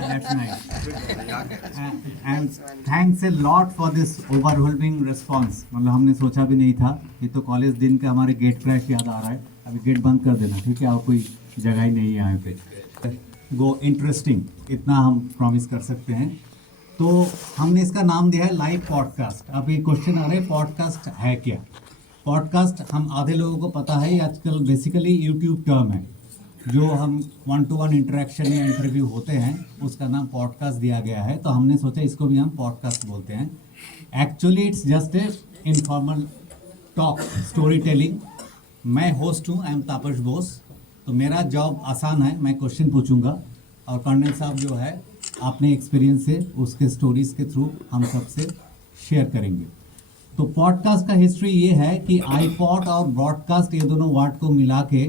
That's nice. And thanks a lot for this overwhelming response. मतलब हमने सोचा भी नहीं था. ये तो कॉलेज दिन का हमारे गेट क्रैश याद आ रहा है. अभी गेट बंद कर देना, ठीक है? और कोई जगह ही नहीं है यहाँ पे. वो इंटरेस्टिंग इतना हम प्रॉमिस कर सकते हैं. तो हमने इसका नाम दिया है लाइव पॉडकास्ट. अभी क्वेश्चन आ रहे हैं पॉडकास्ट है क्या? पॉडकास्ट हम आधे लोगों को पता है आजकल बेसिकली यूट्यूब टर्म है. जो हम 1-to-1 इंटरेक्शन या इंटरव्यू होते हैं उसका नाम पॉडकास्ट दिया गया है. तो हमने सोचा इसको भी हम पॉडकास्ट बोलते हैं. Actually it's just a informal talk, story telling. मैं होस्ट हूँ, आई एम तापस बोस. तो मेरा जॉब आसान है, मैं क्वेश्चन पूछूंगा और कर्नल साहब जो है अपने एक्सपीरियंस से उसके स्टोरीज के थ्रू हम सबसे शेयर करेंगे. तो पॉडकास्ट का हिस्ट्री ये है कि आईपॉड और ब्रॉडकास्ट ये दोनों वर्ड को मिला के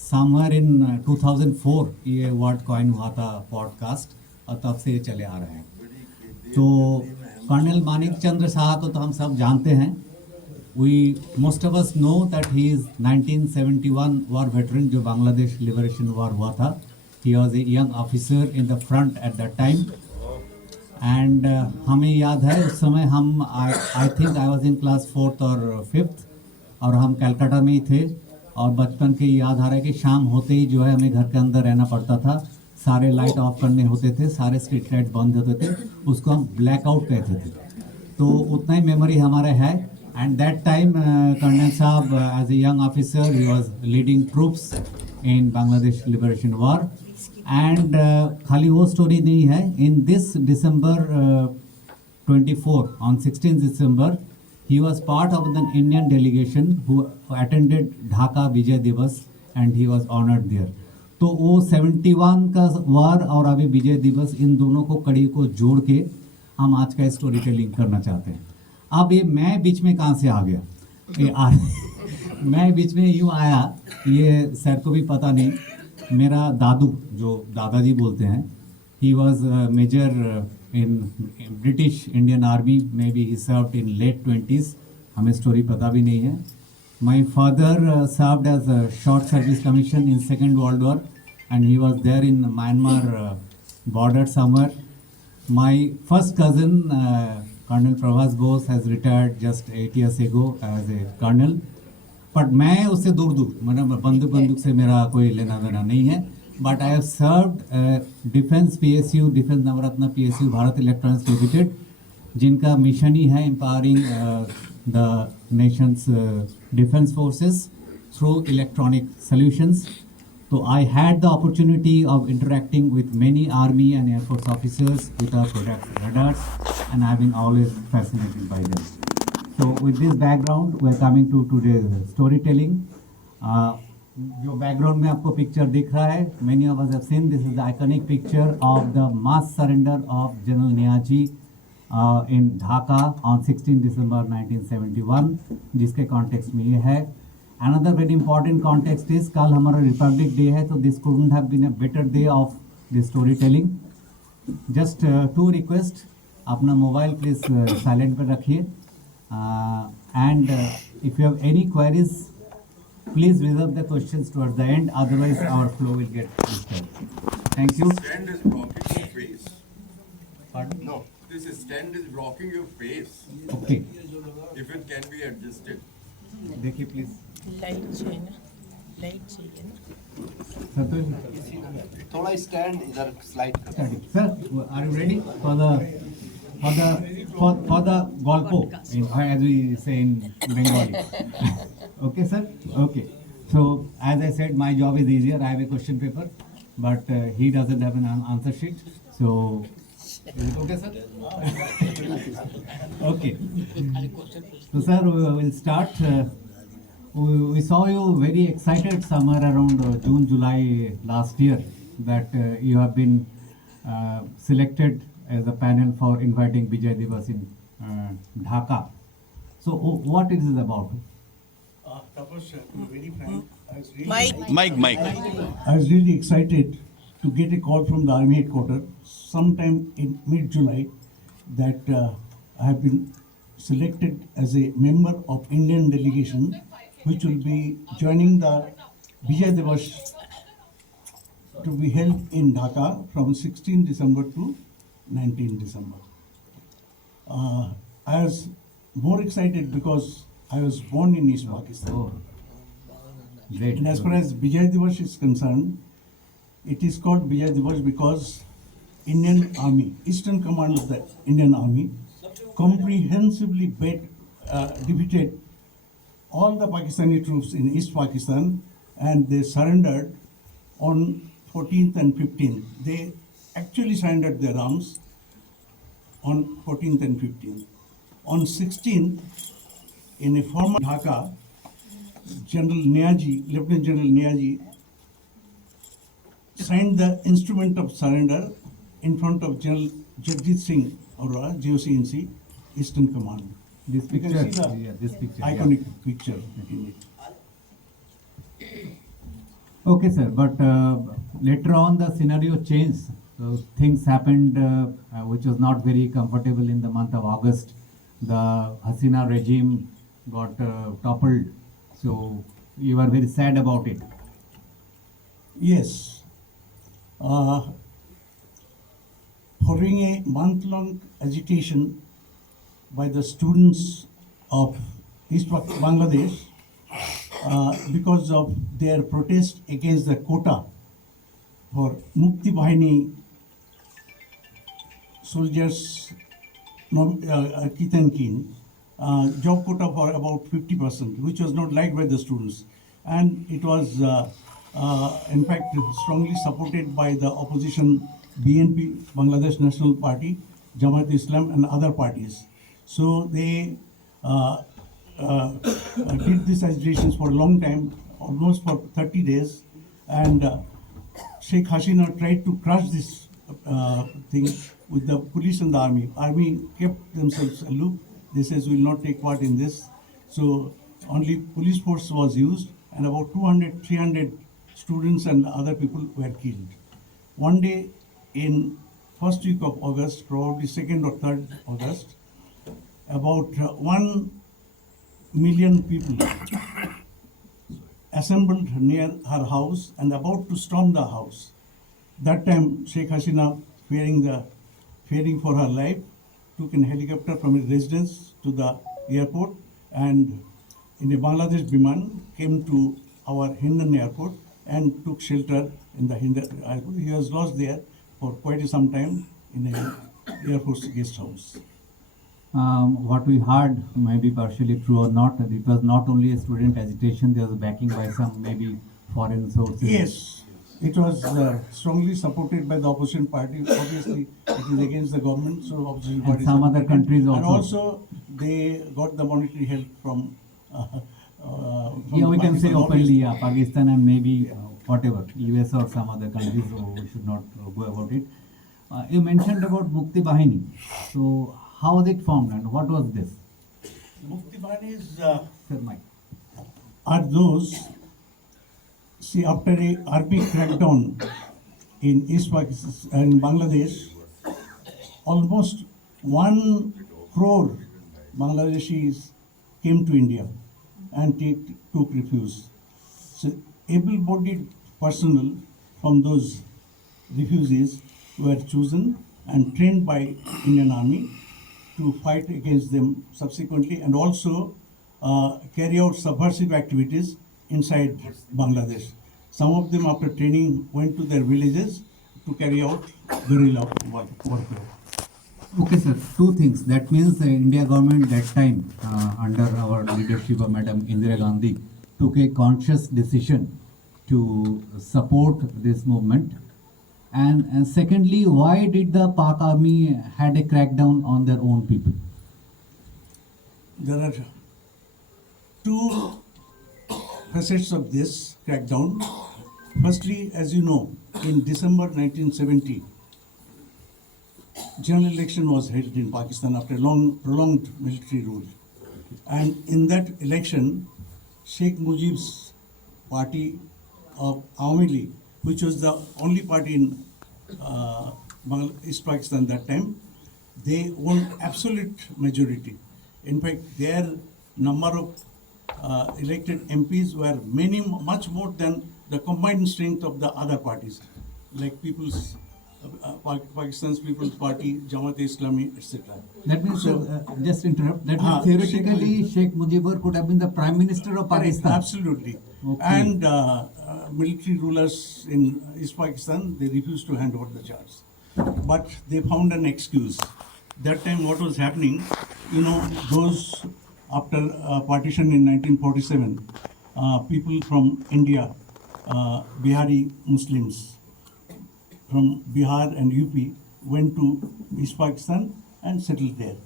समवेयर इन 2004 ये वर्ड कॉइन हुआ था पॉडकास्ट, और तब से ये चले आ रहे हैं. तो कर्नल मानिक चंद्र साहा को तो हम सब जानते हैं. We most of us know that he is 1971 war veteran, जो बांग्लादेश लिबरेशन वॉर हुआ था. He was a young officer in the front at that time. And हमें याद है उस समय हम I think I was in class 4th और 5th, और हम कलकत्ता में ही थे. और बचपन के याद आ रहा है कि शाम होते ही जो है हमें घर के अंदर रहना पड़ता था. सारे लाइट ऑफ करने होते थे, सारे स्ट्रीट लाइट बंद होते थे. उसको हम ब्लैकआउट कहते थे. तो उतना ही मेमोरी हमारे है. एंड दैट टाइम कर्नल साहब as a young officer he was leading troops in Bangladesh liberation war. And खाली वो स्टोरी नहीं है. In this December 24, on 16th December, he was part of the Indian delegation who attended Dhaka Vijay Divas and he was honored there. तो वो 71 का वार और अभी विजय दिवस, इन दोनों को कड़ी को जोड़ के हम आज का स्टोरी टेलिंग करना चाहते हैं. अब ये मैं बीच में कहाँ से आ गया? मैं बीच में यूँ आया, ये सर को भी पता नहीं. मेरा दादू, जो दादाजी बोलते हैं, he was major in British Indian Army, maybe he served in late 20s. हमें स्टोरी पता भी नहीं है. My father served as a short service commission in Second World War and he was there in Myanmar border somewhere. My first cousin Colonel Pravas Bose has retired just 8 years ago as a colonel. But मैं उससे दूर मतलब बंदूक से मेरा कोई लेना देना नहीं है. But I have served defence PSU, defence Navratna PSU, Bharat electronics limited, जिनका मिशन ही है empowering the nation's defence forces through electronic solutions. तो I had the opportunity of interacting with many army and air force officers with our product radars and I have been always fascinated by them. So with this background, we are coming to today's storytelling. जो background में आपको picture दिख रहा है, many of us have seen, this is the iconic picture of the mass surrender of General Niazi in Dhaka on 16 December 1971, जिसके context में ये है. Another very important context is कल हमारा रिपब्लिक डे है, तो this couldn't have been a better day of the storytelling. Just two request, अपना mobile please silent पर रखिए. And if you have any queries, please reserve the questions towards the end, otherwise our flow will get disturbed. Thank you. This stand is blocking your face. Pardon? No, this stand is blocking your face. Okay. If it can be adjusted. देखिए please. Light चाहिए ना, light चाहिए ना. संतोष थोड़ा stand इधर slide कर. sir, are you ready for the golpo, as we say in Bengali? Okay sir. Okay, so as I said, my job is easier. I have a question paper, but he doesn't have an answer sheet. So is it okay sir? Okay, so sir, we will start. We saw you very excited somewhere around June, July last year that you have been selected as a panel for inviting Vijay Divas in Dhaka. So what it is about? Tapas, to be very frank, Mike. I was really excited to get a call from the Army headquarters sometime in mid-July that I have been selected as a member of Indian delegation which will be joining the Vijay Divas to be held in Dhaka from 16 December to 19 December. I was more excited because I was born in East Pakistan. Oh, great. And as far as Vijay Diwas is concerned, it is called Vijay Diwas because Indian Army, Eastern Command of the Indian Army, comprehensively defeated all the Pakistani troops in East Pakistan, and they surrendered on 14th and 15th. They actually surrendered their arms on 14th and 15th. On 16th, in a former Dhaka, General Niaji, Lieutenant General Niaji, signed the instrument of surrender in front of General Jagjit Singh Arora, GOCNC, Eastern Command. This You can picture, see the yeah, this picture. yeah. iconic picture in it. Okay, sir, but later on the scenario changed. So things happened which was not very comfortable in the month of August. The Hasina regime got toppled. So you were very sad about it. Yes. Following a month-long agitation by the students of East Bangladesh because of their protest against the quota for Mukti Bahini soldiers, Kith and Kin, job quota for about 50%, which was not liked by the students. And it was, in fact, strongly supported by the opposition BNP, Bangladesh National Party, Jamaat Islam, and other parties. So they did these agitations for a long time, almost for 30 days, and Sheikh Hasina tried to crush this thing with the police and the army. Army kept themselves aloof. They says we will not take part in this. So only police force was used, and about 200, 300 students and other people were killed. One day in first week of August, probably 2nd or 3rd August, about 1 million people assembled near her house and about to storm the house. That time, Sheikh Hasina, fearing for her life, took a helicopter from his residence to the airport, and in a Bangladesh Biman came to our Hindan airport and took shelter in the Hindan airport. He was lost there for quite some time in a Air Force guest house. What we heard may be partially true or not. It was not only a student agitation, there was backing by some maybe foreign sources. Yes, it was strongly supported by the opposition party. Obviously, it is against the government, so opposition party. some other supported. countries And also. also, they got the monetary help from. Yeah, we can say Pakistan, openly, obviously. yeah, Pakistan and maybe whatever, US or some other countries, so we should not go about it. You mentioned about Mukti Bahini. So how was it formed and what was this? Mukti Bahini's Sir, Mike. are those, see, after a army crackdown in East Pakistan and Bangladesh, almost 1 crore Bangladeshis came to India and took refuge. So able-bodied personnel from those refugees were chosen and trained by Indian Army to fight against them subsequently, and also carry out subversive activities inside Bangladesh. Some of them, after training, went to their villages to carry out guerrilla warfare. Okay, sir. Two things. That means the India government that time, under our leadership of Madam Indira Gandhi, took a conscious decision to support this movement. And secondly, why did the Pak army had a crackdown on their own people? There are two facets of this crackdown. Firstly, as you know, in December 1970, general election was held in Pakistan after prolonged military rule. And in that election, Sheikh Mujib's party of Awami League, which was the only party in East Pakistan that time, they won absolute majority. In fact, their number of elected MPs were much more than the combined strength of the other parties. like Pakistan's People's Party, Jamaat-e-Islami, etc. That means, just interrupt, that Ah, means theoretically Sheikh Mujibur could have been the Prime Minister of Correct, Pakistan. absolutely. Okay. And military rulers in East Pakistan, they refused to hand over the charge. But they found an excuse. That time what was happening, those after partition in 1947, people from India, Bihari Muslims from Bihar and UP went to East Pakistan and settled there.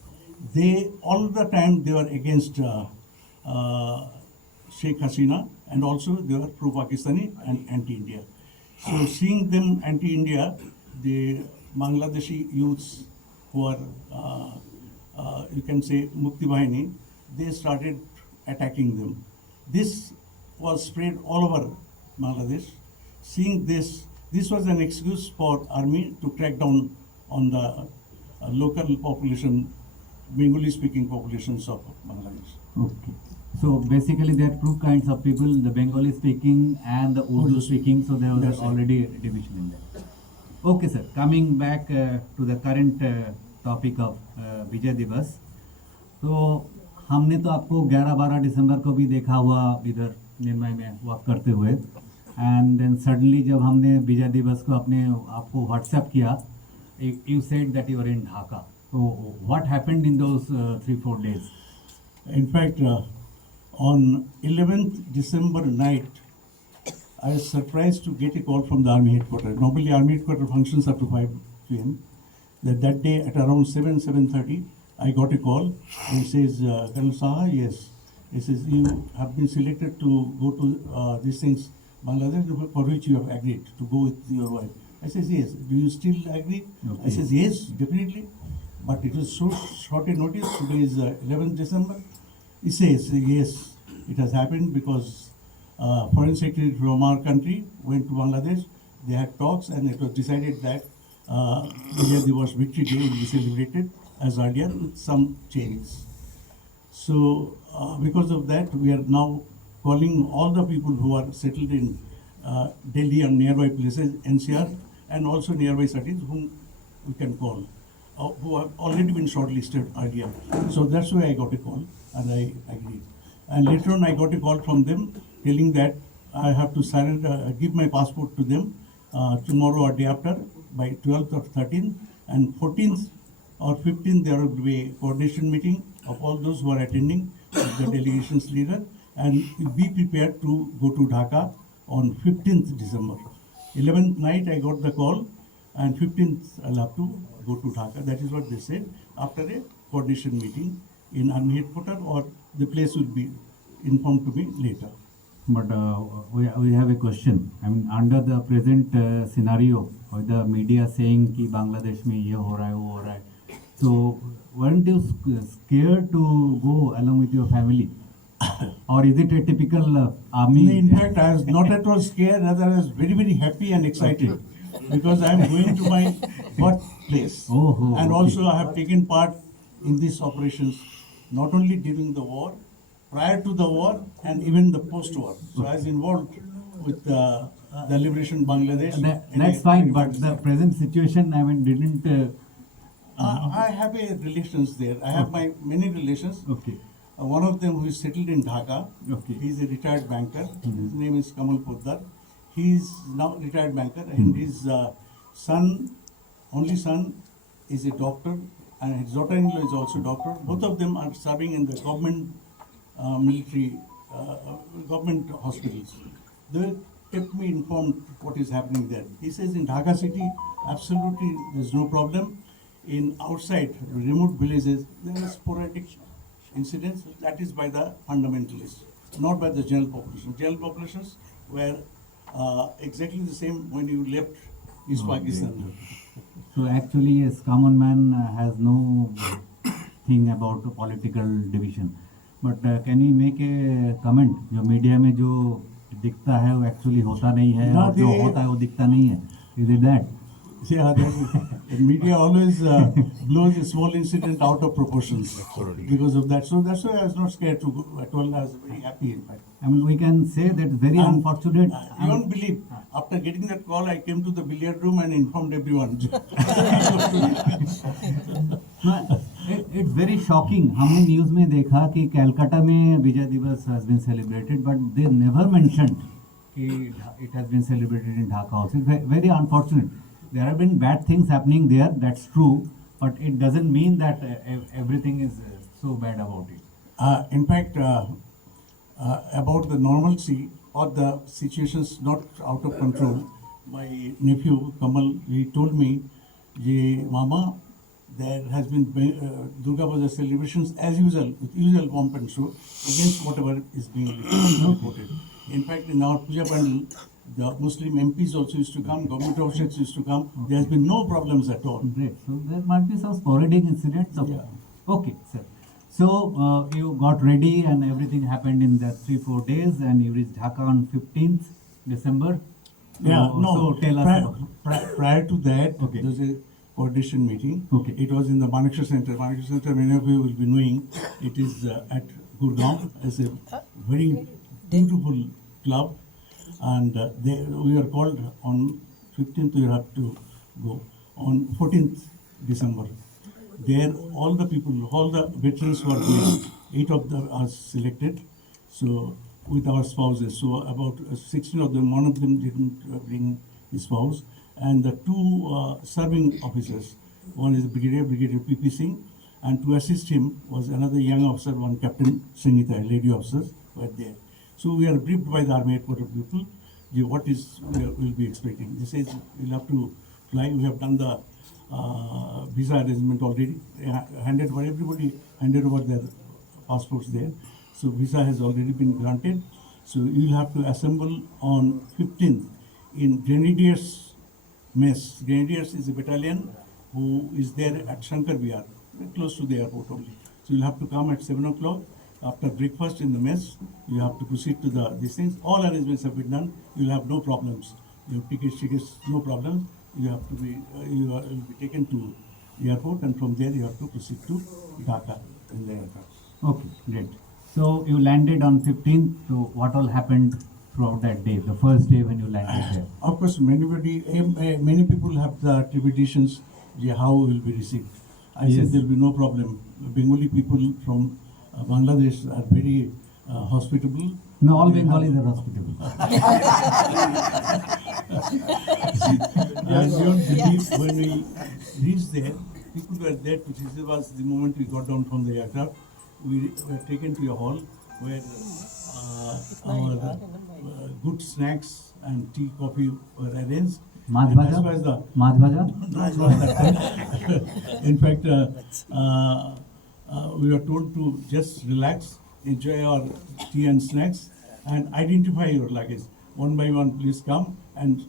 They, all the time, they were against Sheikh Hasina, and also they were pro-Pakistani and anti-India. So seeing them anti-India, the Bangladeshi youths who are, you can say, Mukti Bahini, they started attacking them. This was spread all over Bangladesh. Seeing this, this was an excuse for army to crack down on the local population, Bengali-speaking populations of Bangladesh. Okay. So basically there are two kinds of people, the Bengali speaking and the Urdu speaking, so there was That's right. already a division in there. Okay sir, coming back to the current topic of विजय दिवस, तो हमने तो आपको 11-12 दिसंबर को भी देखा हुआ इधर निर्मय में वॉक करते हुए, एंड देन सडनली जब हमने विजय दिवस को अपने आपको व्हाट्सएप किया, you said that you are in Dhaka, तो what happened in those 3-4 days? In fact, on 11th December night, I was surprised to get a call from the army headquarters. Normally, army headquarters functions up to 5 p.m. That day at around 7:30, I got a call. He says, Colonel Saha, yes. He says, you have been selected to go to these things, Bangladesh, for which you have agreed to go with your wife. I says, yes. Do you still agree? Okay. I says, yes, definitely. But it was so short a notice. Today is 11th December. He says, yes, it has happened because Foreign Secretary from our country went to Bangladesh. They had talks and it was decided that Vijay Diwas Victory Day will be celebrated as earlier with some changes. So because of that, we are now calling all the people who are settled in Delhi and nearby places, NCR, and also nearby cities whom we can call, who have already been shortlisted earlier. So that's why I got a call and I agreed. And later on I got a call from them telling that I have to surrender, give my passport to them tomorrow or day after by 12th or 13th, and 14th or 15th there will be a coordination meeting of all those who are attending with the delegation's leader, and be prepared to go to Dhaka on 15th December. 11th night I got the call, and 15th I'll have to go to Dhaka. That is what they said after a coordination meeting in army headquarters, or the place will be informed to me later. But we have a question. I mean, under the present scenario, with the media saying कि बांग्लादेश में ये हो रहा है, वो हो रहा है, so weren't you scared to go along with your family, or is it a typical army? In fact, I was not at all scared. Rather, I was very, very happy and excited because I am going to my birthplace, Oh, and okay. also I have taken part in these operations not only during the war, prior to the war, and even the post-war. So I was involved with the liberation Bangladesh. That's fine, but the present situation, I mean, didn't. I have a relations there. I have my many relations. Okay. One of them who is settled in Dhaka. Okay. He is a retired banker. His name is Kamal Poddar. He is now retired banker, and his only son, is a doctor, and his daughter-in-law is also doctor. Both of them are serving in the government military, government hospitals. They kept me informed what is happening there. He says in Dhaka city, absolutely there's no problem. In outside remote villages, there are sporadic incidents. That is by the fundamentalists, not by the general population. General populations were exactly the same when you left East Pakistan. So actually, yes, common man has no thing about political division. But can you make a comment? जो media में जो दिखता है वो actually होता नहीं है, और जो होता है वो दिखता नहीं है. Is it that? Yeah, the media always blows a small incident out of proportions because of that. So that's why I was not scared to go at all. I was very happy, in fact. I mean, we can say that very And, unfortunate. You won't believe, after getting that call, I came to the billiard room and informed everyone. No, it's very shocking. हमने news में देखा कि कलकत्ता में विजय दिवस has been celebrated, but they never mentioned कि it has been celebrated in Dhaka also. It's very unfortunate. There have been bad things happening there, that's true, but it doesn't mean that everything is so bad about it. In fact, about the normalcy or the situations not out of control, my nephew Kamal, he told me, "Ye Mama, there has been Durga Puja celebrations as usual, with usual pomp and show, against whatever is being reported. In fact, in our Puja Pandal, the Muslim MPs also used to come, government officials used to come. There has been no problems at all." Great. So there might be some sporadic incidents. Yeah. Okay, sir. So you got ready and everything happened in that 3-4 days, and you reached Dhaka on 15th December. Yeah, So- no. So tell us about. Prior to that, Okay. there was a coordination meeting. Okay. It was in the Maneka Center. Maneka Center, many of you will be knowing, it is at Gurgaon. It's a very beautiful club, and we were called on 15th. We have to go on 14th December. There, all the people, all the veterans were going. 8 of them are selected. So with our spouses. So about 16 of them, one of them didn't bring his spouse. And the two serving officers, one is Brigadier P.P. Singh, and to assist him was another young officer, one Captain Sangita, a lady officer, were there. So we are briefed by the Army headquarters people, what is we'll be expecting. They says we'll have to fly. We have done the visa arrangement already, handed over everybody, handed over their passports there. So visa has already been granted. So you will have to assemble on 15th in Grenadiers Mess. Grenadiers is a battalion who is there at Shankar Vihar, close to the airport only. So you'll have to come at 7 o'clock. After breakfast in the mess, you have to proceed to these things. All arrangements have been done. You'll have no problems. Your tickets, no problems. You have to be, you will be taken to the airport, and from there you have to proceed to Dhaka in the aircraft. Okay, great. So you landed on 15th. So what all happened throughout that day, the first day when you landed there? Of course, many people have the trepidatious, how will be received. I Yes. said there will be no problem. Bengali people from Bangladesh are very hospitable. No, all They have- Bengalis are hospitable. And you won't believe, when we reached there, people were there to receive us the moment we got down from the aircraft. We were taken to a hall where our good snacks and tea, coffee were arranged. Maaj And bhaja? as far as the Maaj bhaja? No, not that. In fact, we were told to just relax, enjoy our tea and snacks, and identify your luggage. One by one, please come and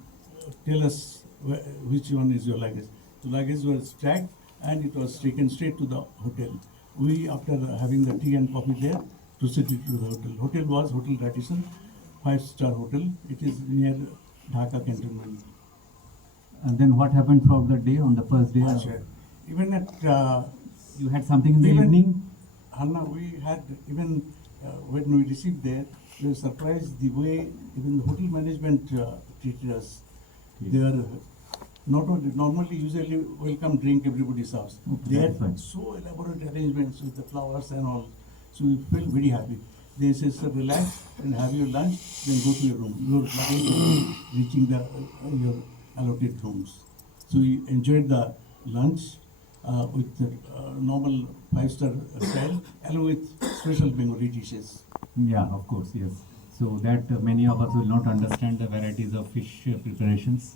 tell us which one is your luggage. The luggage was stacked and it was taken straight to the hotel. We, after having the tea and coffee there, proceeded to the hotel. Hotel was Hotel Radisson, 5-star hotel. It is near Dhaka cantonment. And then what happened throughout the day on the first day? Even at You had something in the Even- evening? Hanna, we had even when we received there, we were surprised the way even the hotel management treated us. They are not only normally usually welcome drink everybody serves. Okay, They that's fine. had so elaborate arrangements with the flowers and all. So we felt very happy. They said, "Sir, relax and have your lunch, then go to your room. Your luggage will be reaching the your allotted rooms." So we enjoyed the lunch with the normal 5-star style, along with special Bengali dishes. Yeah, of course, yes. So that many of us will not understand the varieties of fish preparations.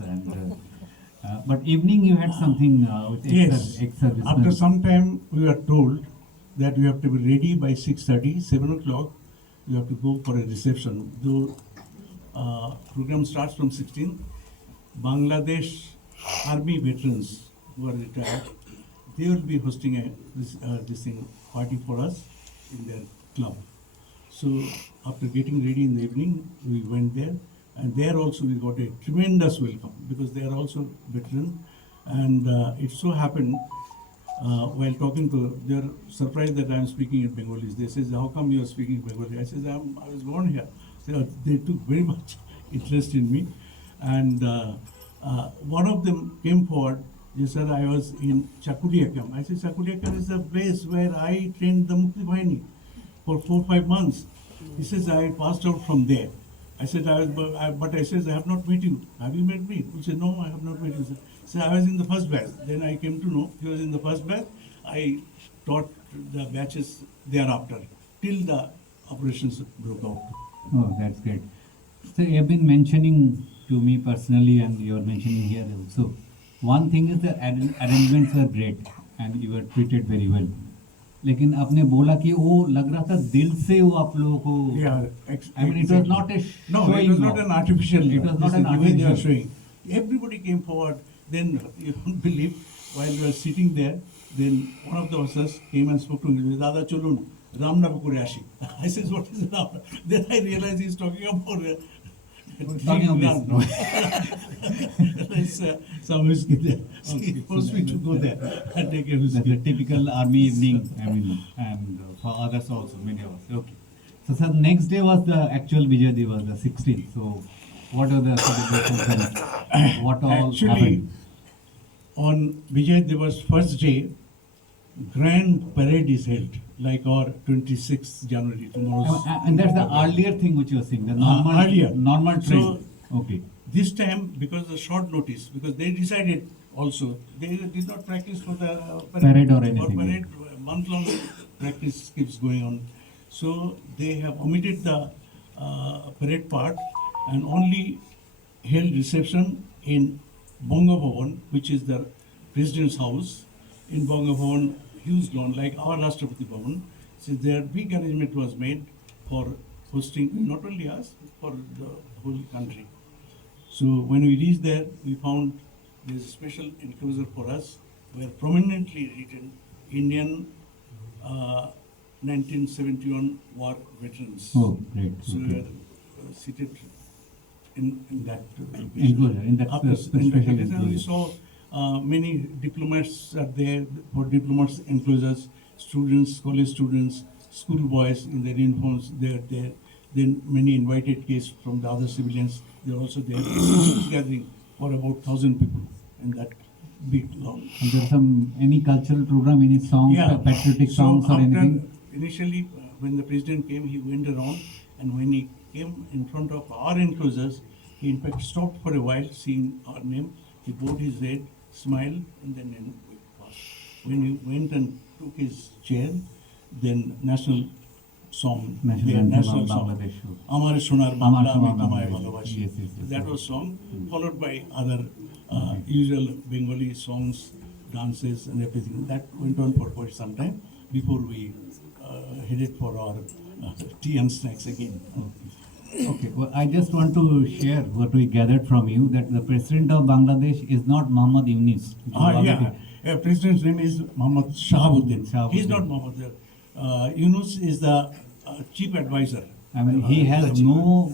But evening you had something with Yes. ex-servicemen. After some time, we were told that we have to be ready by 6:30, 7 o'clock. We have to go for a reception. The program starts from 16. Bangladesh Army veterans who are retired, they will be hosting this thing party for us in their club. So after getting ready in the evening, we went there, and there also we got a tremendous welcome because they are also veterans. And it so happened, while talking to, they are surprised that I am speaking in Bengalis. They says, "How come you are speaking Bengali?" I says, "I was born here. So they took very much interest in me. And one of them came forward. He said, I was in Chakudiakam. I said, Chakudiakam is the place where I trained the Mukti Bahini for 4-5 months. He says, I passed out from there. I said, but I said, I have not met you. Have you met me? He said, no, I have not met you. He said, I was in the first batch. Then I came to know he was in the first batch. I taught the batches thereafter till the operations broke out. Oh, that's great. So you have been mentioning to me personally, and you are mentioning here also. One thing is the arrangements were great and you were treated very well. लेकिन आपने बोला कि वो लग रहा था दिल से वो आप लोगों को. Yeah, I mean, it was not a no, showing. it was not an artificial. It was not this an is the way they are artificial. showing. Everybody came forward. Then you don't believe, while we were sitting there, then one of the officers came and spoke to me. Dada Cholun, Ramna Bakure Ashi. I said, what is Ramna? Then I realized he's talking about. Talking of this, no. Let's some whiskey there. He forced me to go there and take a That's whiskey. a typical army evening, I mean, and for others also, many of us. Okay. So, sir, next day was the actual Vijay Diwas, the 16th. So, what are the celebrations and what all Actually, happened? on Vijay Diwas first day, grand parade is held, like our 26th January, tomorrow's. And that's the earlier thing which you were saying, the normal, earlier. normal train. So, Okay. this time, because of the short notice, because they decided also, they did not practice for the Parade or anything, For parade, month-long practice keeps going on. So they have omitted the parade part and only held reception in Bonga Bhavan, which is the president's house. In Bonga Bhavan, huge lawn, like our Rashtrapati Bhavan. So their big arrangement was made for hosting not only us, but for the whole country. So when we reached there, we found there's a special enclosure for us, where prominently written Indian 1971 war veterans. Oh, great. So we Okay. were seated in that Enclosure, in that After- special in that location, we enclosure. saw many diplomats are there for diplomats enclosures, students, college students, school boys in their uniforms, they are there. Then many invited guests from the other civilians, they are also there. It's gathering for about 1,000 people in that big lawn. And there's any cultural program, any songs, patriotic songs so or after, anything? Initially, when the president came, he went around, and when he came in front of our enclosures, he in fact stopped for a while, seeing our name. He bowed his head, smiled, and then went past. When he went and took his chair, then national song, National their anthem national of song, Bangladesh. Amar Sonar Amar Bangla, Sonar Ami Tomai Bangla, Bhalobashi. yes, yes, yes, That yes. was song, followed by other usual Bengali songs, dances, and everything. That went on for quite some time before we headed for our tea and snacks again. Okay, well, I just want to share what we gathered from you, that the president of Bangladesh is not Muhammad Yunus. which is already- President's name is Muhammad Shahabuddin. Shahabuddin. He's not Muhammad. Yunus is the chief advisor. I mean, he has no,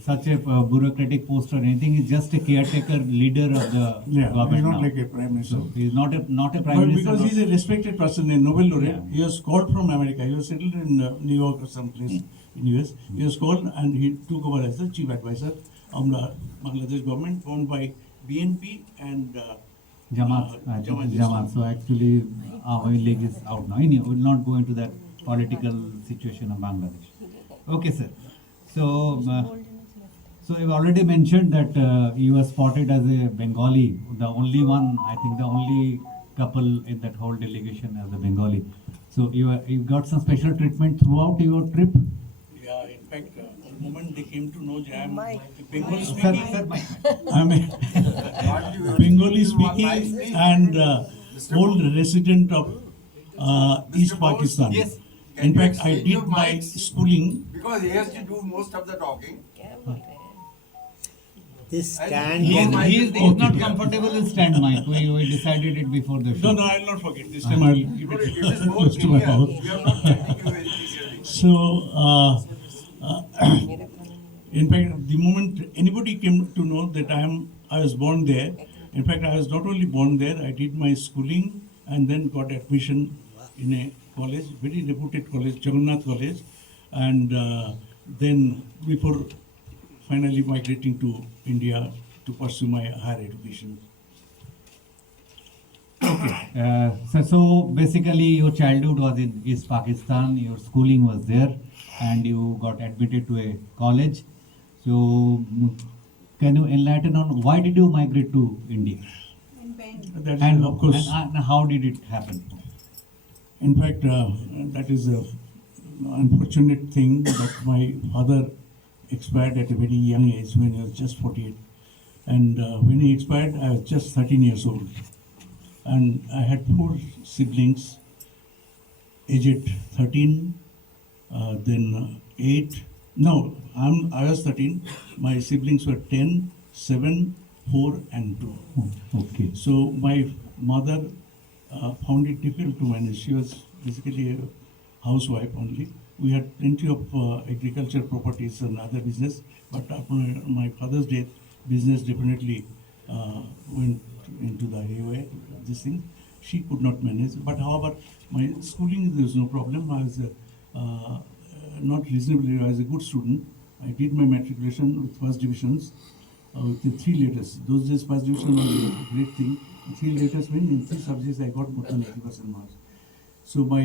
such a bureaucratic post or anything. He's just a caretaker leader of the Yeah, he's government not now. like a prime minister. So he's not a prime But minister. because he's a respected person, a Nobel laureate, Yeah. he was called from America. He was settled in New York or someplace in US. He was called and he took over as the chief advisor of the Bangladesh government, owned by BNP and Jamaat. Jamaat. Jamaat. So actually, our leg is out now. Anyway, we'll not go into that political situation of Bangladesh. Okay, sir. So, so you've already mentioned that you were spotted as a Bengali, the only one, I think the only couple in that whole delegation as a Bengali. So you got some special treatment throughout your trip? Yeah, in fact, the moment they came to know that I'm Mike. Bengali Sir, speaking, sir, Mike. I'm a Bengali speaking and old resident of East Pakistan. Yes. In Can you fact, I exchange did your my mics? schooling. Because he has to do most of the talking. This And stand he- is He's not comfortable in stand mic. We decided it before the show. No, I'll not forget. This time I'll keep But it it is more close to my clear. mouth. We are not getting you very clearly. So, in fact, the moment anybody came to know that I was born there. In fact, I was not only born there. I did my schooling and then got admission in a college, very reputed college, Jagannath College, and then before finally migrating to India to pursue my higher education. So basically your childhood was in East Pakistan, your schooling was there, and you got admitted to a college. So can you enlighten on why did you migrate to India? That is, And, of course, and how did it happen? in fact, that is a unfortunate thing that my father expired at a very young age when he was just 48. And when he expired, I was just 13 years old. And I had four siblings, aged 13, then 8. No, I was 13. My siblings were 10, 7, 4, and 2. Okay. So my mother found it difficult to manage. She was basically a housewife only. We had plenty of agriculture properties and other business, but after my father's death, business definitely went into the haywire. This thing, she could not manage. But however, my schooling there was no problem. I was not reasonably. I was a good student. I did my matriculation with first divisions with the 3 letters. Those days, first division was a great thing. 3 letters mean in 3 subjects I got more than 80% marks. So my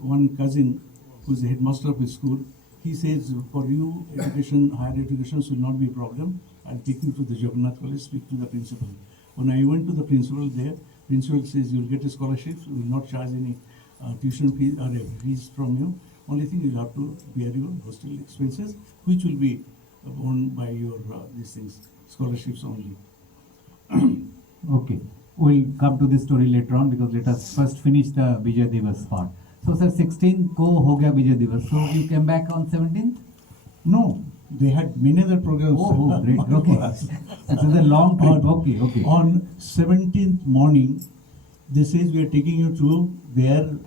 one cousin, who's the headmaster of his school, he says, for you, education, higher education should not be a problem. I'll take you to the Jagannath College, speak to the principal. When I went to the principal there, principal says, you'll get a scholarship, we will not charge any tuition fees or fees from you. Only thing you'll have to bear your hostel expenses, which will be borne by your these things, scholarships only. Okay, we'll come to this story later on because let us first finish the Vijay Divas part. So sir, 16 ko ho gaya Vijay Divas. So you came back on 17th? No, they had many other programs. Oh, great. Okay. This is a long trip. Okay, okay. On 17th morning, they says we are taking you to their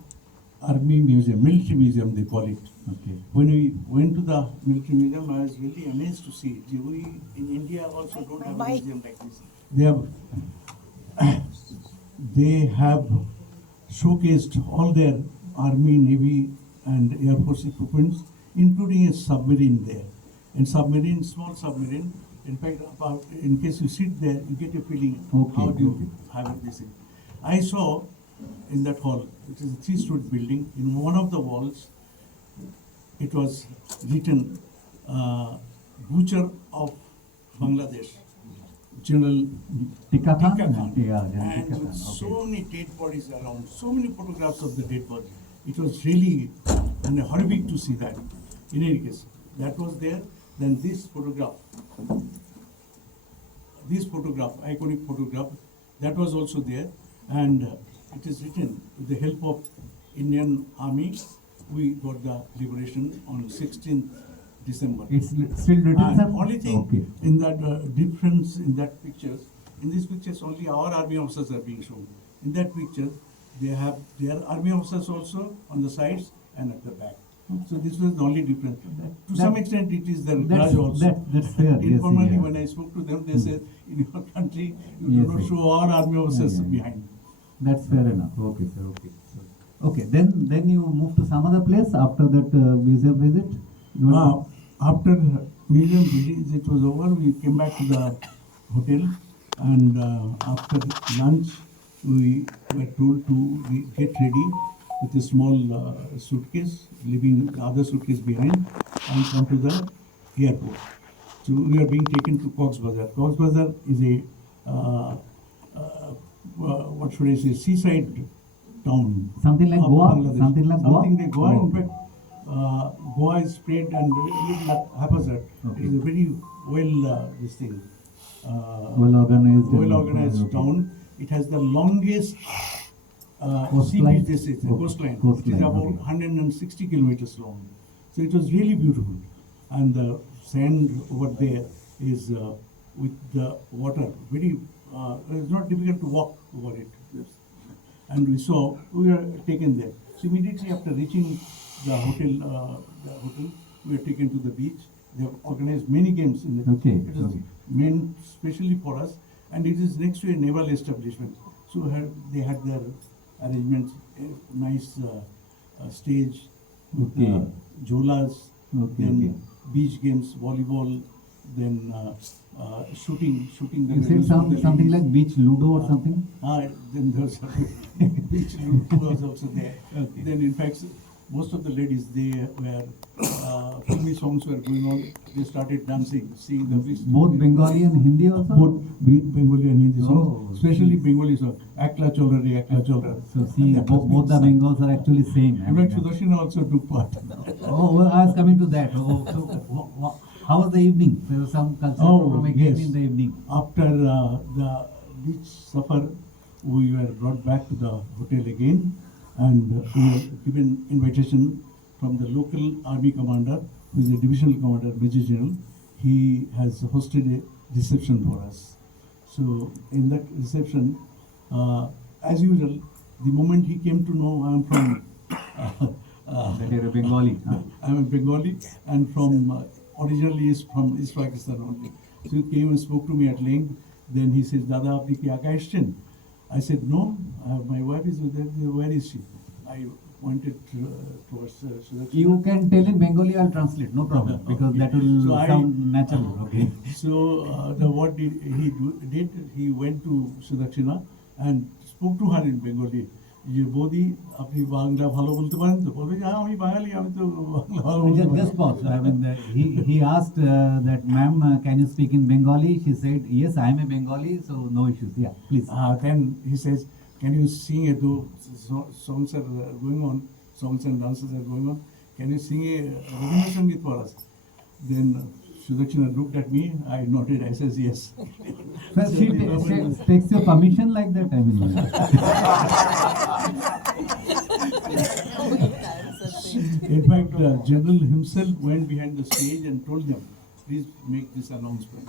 army museum, military museum they call it. Okay. When we went to the military museum, I was really amazed to see it. We in India also don't have a Bye. museum like this. They have showcased all their army, navy, and air force equipments, including a submarine there. And submarine, small submarine. In fact, in case you sit there, you get a feeling Okay, how do you okay. have this thing. I saw in that hall, which is a 3-story building, in one of the walls, it was written, Butcher of Bangladesh, General Tika Khan? Tika Khan. Yeah, General And Tika with Khan. so Okay. many dead bodies around, so many photographs of the dead bodies. It was really horrific to see that. In any case, that was there. Then this photograph, iconic photograph, that was also there. And it is written, with the help of Indian Army, we got the liberation on 16th December. It's still written, And sir? only thing Okay. in that difference in that pictures, in these pictures only our army officers are being shown. In that picture, they have their army officers also on the sides and at the back. So this was the only difference. To some extent, it is the grudge also. That's fair. Yes, Informally, yeah. when I spoke to them, they said, in your country, you Yes, do not yes. show our army officers Yeah, yeah, yeah. behind. That's fair enough. Okay, sir. Okay. Okay. Then you moved to some other place after that museum visit. You went After museum visit, it was over, we came back to the hotel, and after lunch, we were told to get ready with a small suitcase, leaving the other suitcase behind, and come to the airport. So we are being taken to Cox's Bazar. Cox's Bazar is a what should I say, seaside town. Something like of Goa? Bangladesh. Something like Goa? Something like Goa. Oh. In fact, Goa is spread and little haphazard. Okay. It is a very well this thing. Well organized. Well organized town. It has the longest sea Coastline? beach, this is the Okay. coastline. It is Coastline, about okay. 160 kilometers long. So it was really beautiful. And the sand over there is with the water very. It's not difficult to walk over it. Yes. And we were taken there. So immediately after reaching the hotel, we were taken to the beach. They have organized many games in the Okay, It is okay. meant specially for us, and it is next to a naval establishment. So they had their arrangements, a nice stage with Okay. jhulas Okay, then okay. beach games, volleyball, then shooting. The You said ladies for the something ladies. like beach ludo or something? Then there's beach ludo was also there. Okay. Then in fact, most of the ladies, they were filmy songs were going on. They started dancing, seeing the beach. Both Bengali and Hindi also? Both Bengali and Hindi songs, Oh, especially geez. Bengali songs. Akla chol rahi, akla chol rahi. So see, That was both the being sung. Bengals are actually same. I In mean, fact, Sudarshan also took part. oh, well, I was coming to that. Oh, so how was the evening? There was some cultural program again in the evening. After the beach supper, we were brought back to the hotel again, and we were given invitation from the local army commander, who is a divisional commander, Major General. He has hosted a reception for us. So in that reception, as usual, the moment he came to know I am from That you're a Bengali. Huh? I'm a Bengali and from originally is from East Pakistan only. So he came and spoke to me at length. Then he says, Dada, apni ki aka eschen? I said, no, my wife is there. Where is she? I pointed towards Sudarshan. You can tell in Bengali, I'll translate, no problem, because that will So sound natural. Okay. So what did he do? He went to Sudakshina and spoke to her in Bengali. যে বৌদি আপনি বাংলা ভালো বলতে পারেন তো বলবে যে হ্যাঁ আমি বাঙালি আমি তো বাংলা ভালো বলতে পারি Just pause. I mean, he asked that, ma'am, can you speak in Bengali? She said, yes, I am a Bengali, so no issues. Yeah, please. Then he says, can you sing a songs are going on, songs and dances are going on, can you sing a Rabindra Sangeet for us? Then Sudakshina looked at me, I nodded, I says yes. Sir, she takes your permission like that, I mean. In fact, General himself went behind the stage and told them, please make this announcement.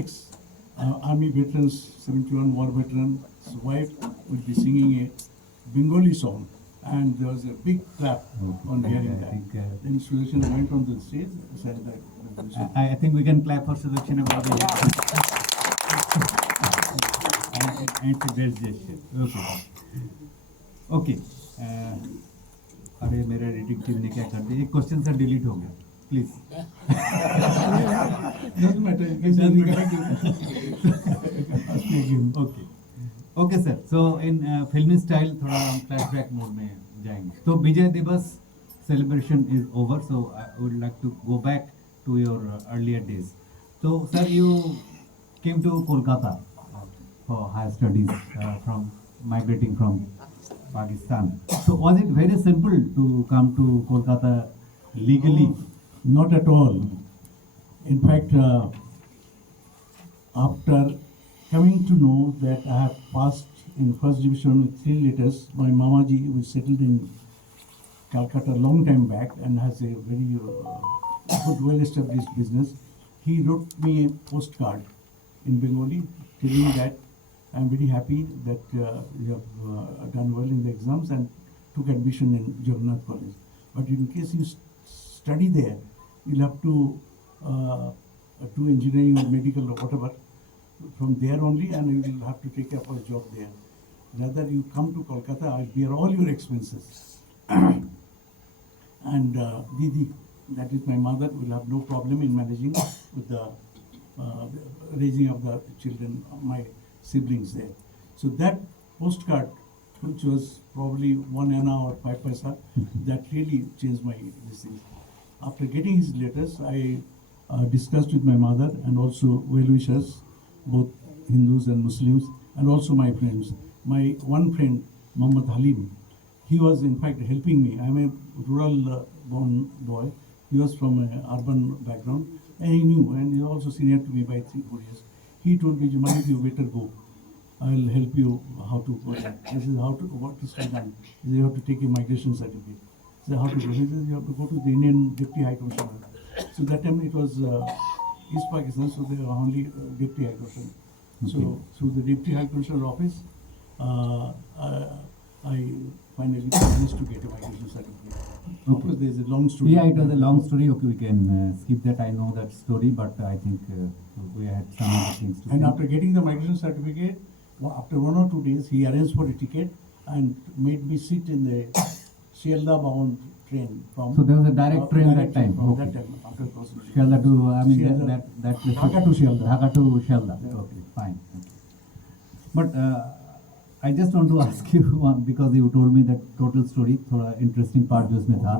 Ex-army veterans, 71 war veteran's wife will be singing a Bengali song. And there was a big clap on hearing I that. think, Then Sudarshan went on the stage and said that. I think we can clap for Sudakshina about it. And it's a best gesture. Okay. Okay. अरे मेरा editing team ने क्या कर दिया? ये question से delete हो गया. Please. Doesn't matter. You can ask me again. Okay. Okay, sir. So in filmy style, थोड़ा हम flashback mode में जाएंगे. तो विजय दिवस celebration is over. So I would like to go back to your earlier days. So sir, you came to Kolkata for higher studies from migrating from Pakistan. So was it very simple to come to Kolkata legally? Not at all. In fact, after coming to know that I have passed in first division with 3 letters, my Mamaji, who is settled in Calcutta a long time back and has a very good, well-established business, he wrote me a postcard in Bengali telling that I am very happy that you have done well in the exams and took admission in Jagannath College. But in case you study there, you'll have to do engineering or medical or whatever from there only, and you will have to take up a job there. Rather, you come to Kolkata, I'll bear all your expenses. And Didi, that is my mother, will have no problem in managing with the raising of the children, my siblings there. So that postcard, which was probably 1 anna or 5 paisa, that really changed my decision. After getting his letters, I discussed with my mother and also well-wishers, both Hindus and Muslims, and also my friends. My one friend, Muhammad Halim, he was in fact helping me. I'm a rural born boy. He was from an urban background, and he knew, and he's also senior to me by 3-4 years. He told me, Jamali, you better go. I'll help you how to go there. I said, what is to be done? He said, you have to take a migration certificate. I said, how to go? He said, you have to go to the Indian Deputy High Commissioner. So that time it was East Pakistan, so they were only Deputy High Commissioner. So through the Deputy High Commissioner office, I finally managed to get a migration certificate. Of course, there's a long story. Yeah, it was a long story. Okay, we can skip that. I know that story, but I think we had some other things to And say. after getting the migration certificate, after 1 or 2 days, he arranged for a ticket and made me sit in the Sialda bound train from. So there was a direct train that direct time. From Okay. that time after crossing. Shelda to, I mean, Shelda. that place. Dhaka to Shelda. Dhaka to Shelda. Yeah. Okay, fine. Okay. But I just want to ask you one, because you told me that total story, थोड़ा interesting part जो इसमें था.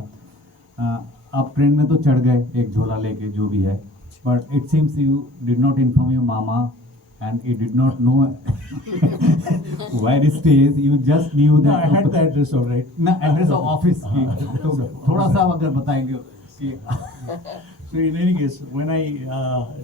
आप train में तो चढ़ गए एक झोला लेके जो भी है, but it seems you did not inform your mama and you did not know where he stays. You just knew No, that. I had the address all right. ना एड्रेस ऑफ ऑफिस की तो थोड़ा सा अगर बताएंगे कि So in any case, when I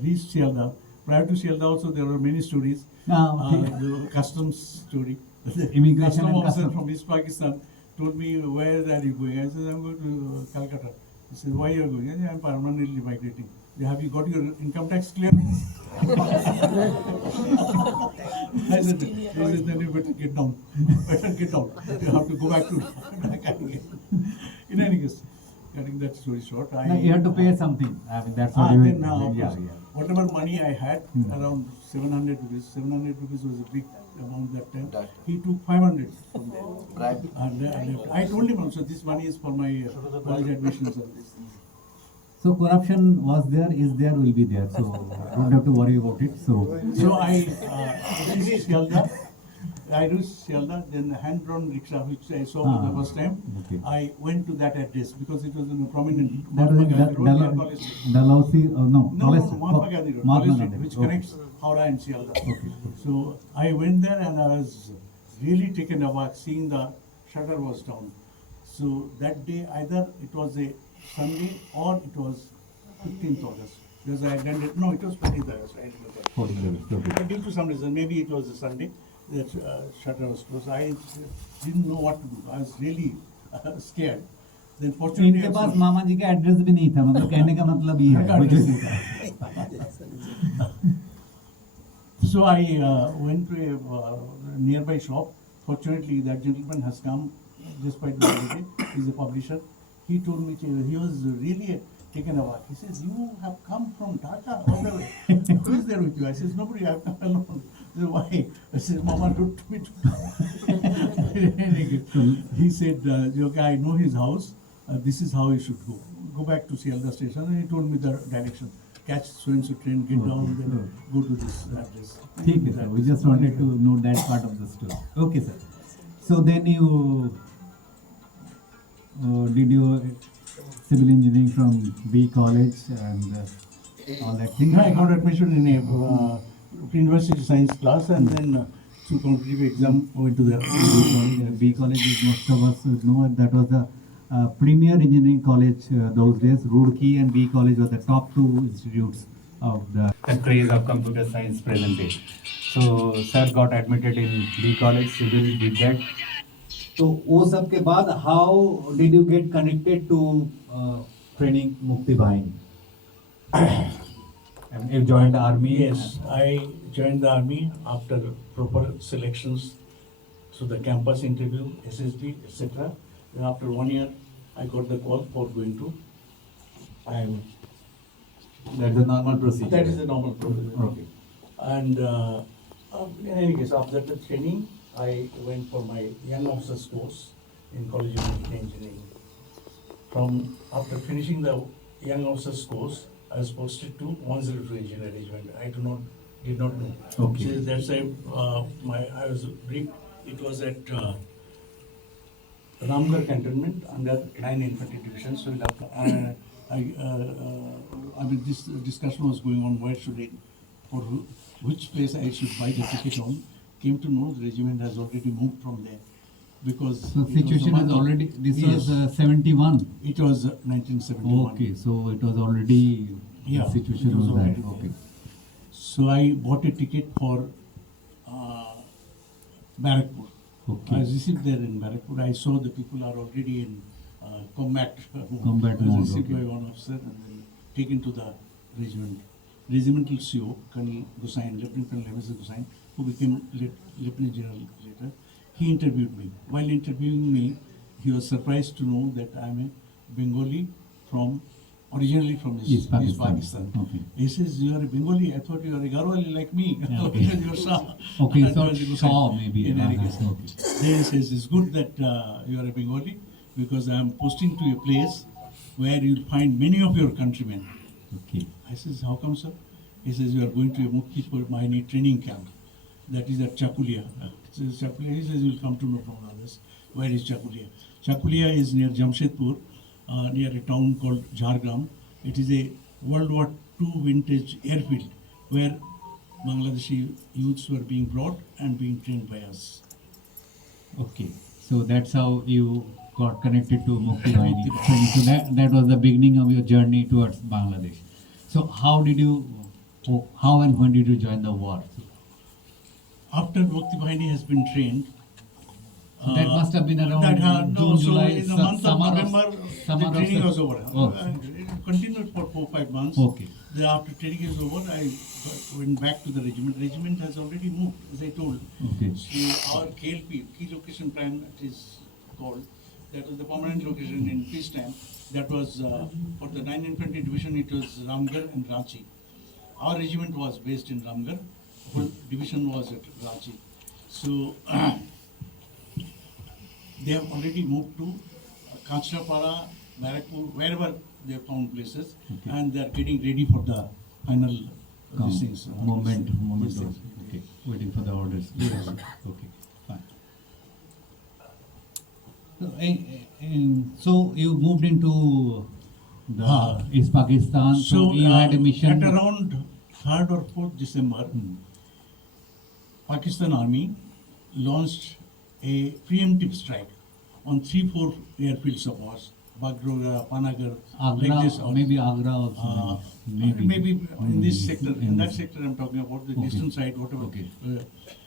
reached Sialda, prior to Sialda also there were many stories. The customs story. The Immigration custom and officer custom. from East Pakistan told me, where are you going? I said, I'm going to Calcutta. He said, why you are going? I said, I'm permanently migrating. Have you got your income tax clearance? I said, then you better get down. Better get down. You have to go back to back again. In any case, cutting that story short, you had to pay something. I mean, that's what you then of yeah, course, yeah. whatever money I had, around 700 rupees. 700 rupees was a big amount that time. That. He took 500 from there. Bribe. And I told him also, this money is for my college admissions and this. So corruption was there, is there, will be there. So don't have to worry about it. So So I reached Sialda. I reached Sialda, then hand-drawn rickshaw, which I saw for the first time. Okay. I went to that address because it was in a prominent that was Mahatma Gandhi Road near College Street. Dalhousie, no, No, College- Mahatma Gandhi Road, Mahatma College Street, Gandhi. which Okay. connects Howrah and Sialda. Okay. So I went there and I was really taken aback seeing the shutter was down. So that day either it was a Sunday or it was 15th August. Because I done it, no, it was 15th August, I remember. Okay. But due to some reason, maybe it was a Sunday, that shutter was closed. I didn't know what to do. I was really scared. Then fortunately, इनके पास मामा जी का address भी नहीं था, मतलब कहने का मतलब ये है Address मुझे नहीं so I went to a nearby shop. Fortunately, that gentleman has come despite the holiday. He's a publisher. He told me he was really taken aback. He says, "You have come from Dhaka all the way. Who is there with you?" I says, "Nobody. I've come alone." He said, "Why?" I said, "Mama told me to." He said, "Okay, I know his house. This is how you should go. Go back to Sialda station." And he told me the direction. Catch so-and-so train, get down, then go to this address. ठीक है sir, we just wanted to know that part of the story. Okay sir. So then you did your civil engineering from B college and all that thing. I got admission in a university science class and then through competitive exam went to the B college is most of us would know that was the premier engineering college those days. Roorkee and B college were the top two institutes of the craze of computer science present day. So sir got admitted in B college, civil did that. So वो सब के बाद how did you get connected to training Mukti Bhai? And you joined the army. Yes, I joined the army after proper selections through the campus interview, SSB, etc. Then after 1 year, I got the call for going to IIM. That's the normal procedure. That is the normal procedure. Okay. And in any case, after the training, I went for my young officers course in College of Engineering. From after finishing the young officers course, I was posted to 102 Engineer Regiment. I did not know. Okay. So that's why I was briefed. It was at Ramgarh cantonment under 9 Infantry Division. So I mean, this discussion was going on. Where should I, for which place I should buy the ticket on? Came to know the regiment has already moved from there because So it was situation a month is of- already, this Yes. was 71. It was 1971. Okay, so it was already, Yeah, the situation it was was that, already okay. So I bought a ticket for Barrackpur. Okay. I was received there in Barrackpur. I saw the people are already in combat mode. Combat I was mode, received okay. by one officer and then taken to the regiment. Regimental CO, Colonel Gusain, Lieutenant Colonel M.S. Gusain, who became Lieutenant General later. He interviewed me. While interviewing me, he was surprised to know that I am a Bengali originally from East Pakistan. Pakistan. Okay. He says, "You are a Bengali. I thought you are a Garhwali like me." Yeah, okay. Because you are Shah. Okay, And so I was a Gusain. Shaw maybe. In any Uh-huh, case. okay. Then he says, "It's good that you are a Bengali. because I am posting to a place where you'll find many of your countrymen. Okay. I says, how come, sir? He says, you are going to a Muktipur Bahini training camp. That is at Chakulia. Says, Chakulia. He says, you'll come to know from others. Where is Chakulia? Chakulia is near Jamshedpur, near a town called Jhargram. It is a World War II vintage airfield where Bangladeshi youths were being brought and being trained by us. Okay. So that's how you got connected to Mukti Bahini. Mukti Bahini. So that was the beginning of your journey towards Bangladesh. So how and when did you join the war? After Mukti Bahini has been trained, So that must have been around no, June, so July, in the month of summer November, summer the of training Sep- was over. Oh. It continued for 4-5 months. Okay. Then after training is over, I went back to the regiment. Regiment has already moved, as I told. Okay. So our KLP, Key Location Plan, it is called. That was the permanent location in peacetime. That was for the 9th Infantry Division. It was Ramgarh and Ranchi. Our regiment was based in Ramgarh. Whole division was at Ranchi. So they have already moved to Kanchrapara, Barakpur, wherever they have found places, and they are getting ready for the final these things. Moment. These things. Okay. Waiting for the orders. Yes. Okay. Fine. So you moved into the East Pakistan. So you had a mission. At around 3rd or 4th December, Pakistan Army launched a preemptive strike on 3-4 airfields of ours, Bagroga, Panagar, Agra, like this. maybe Agra also. Maybe in this sector, in that sector I'm talking about, the Okay. eastern side, whatever. Okay.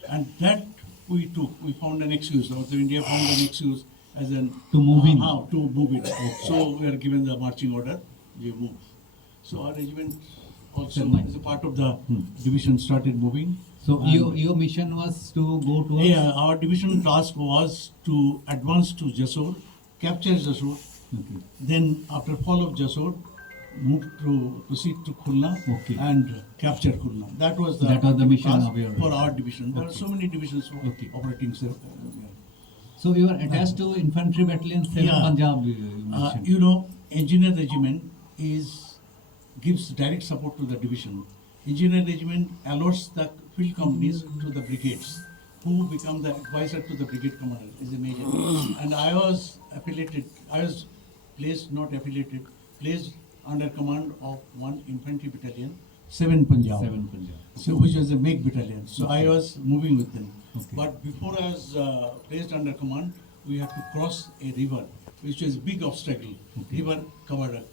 And that we took, we found an excuse, or the India found an excuse as an... To move in. To move in. So we are given the marching order, we move. So our regiment also, as a part of the division, started moving. So And- your mission was to go towards. Yeah, our division task was to advance to Jasor, capture Jasor, Okay. then after fall of Jasor, proceed to Khulna Okay. and capture Khulna. That was the mission task of your- for our division. There are Okay. so many divisions Okay. operating. So you were attached to infantry battalion 7 Yeah. Punjab. You mentioned. You know, engineer regiment gives direct support to the division. Engineer regiment allots the field companies to the brigades, who become the advisor to the brigade commander, is a major. And I was affiliated, I was placed, not affiliated, placed under command of one infantry battalion, 7 Punjab. 7 Punjab. So which was a make battalion. So I was moving with them. Okay. But before I was placed under command, we had to cross a river, which was a big obstacle, River Kavadak.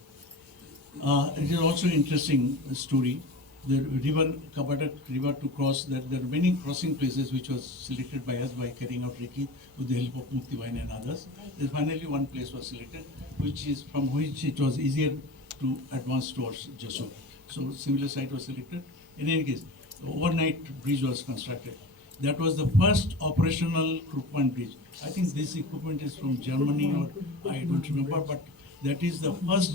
It is also an interesting story. The river Kavadak river to cross, there are many crossing places which was selected by us by carrying out recce with the help of Mukti Bahini and others. Then finally one place was selected, from which it was easier to advance towards Jasur. So similar site was selected. In any case, the overnight bridge was constructed. That was the first operational Krupman bridge. I think this equipment is from Germany, or I don't remember, but that is the first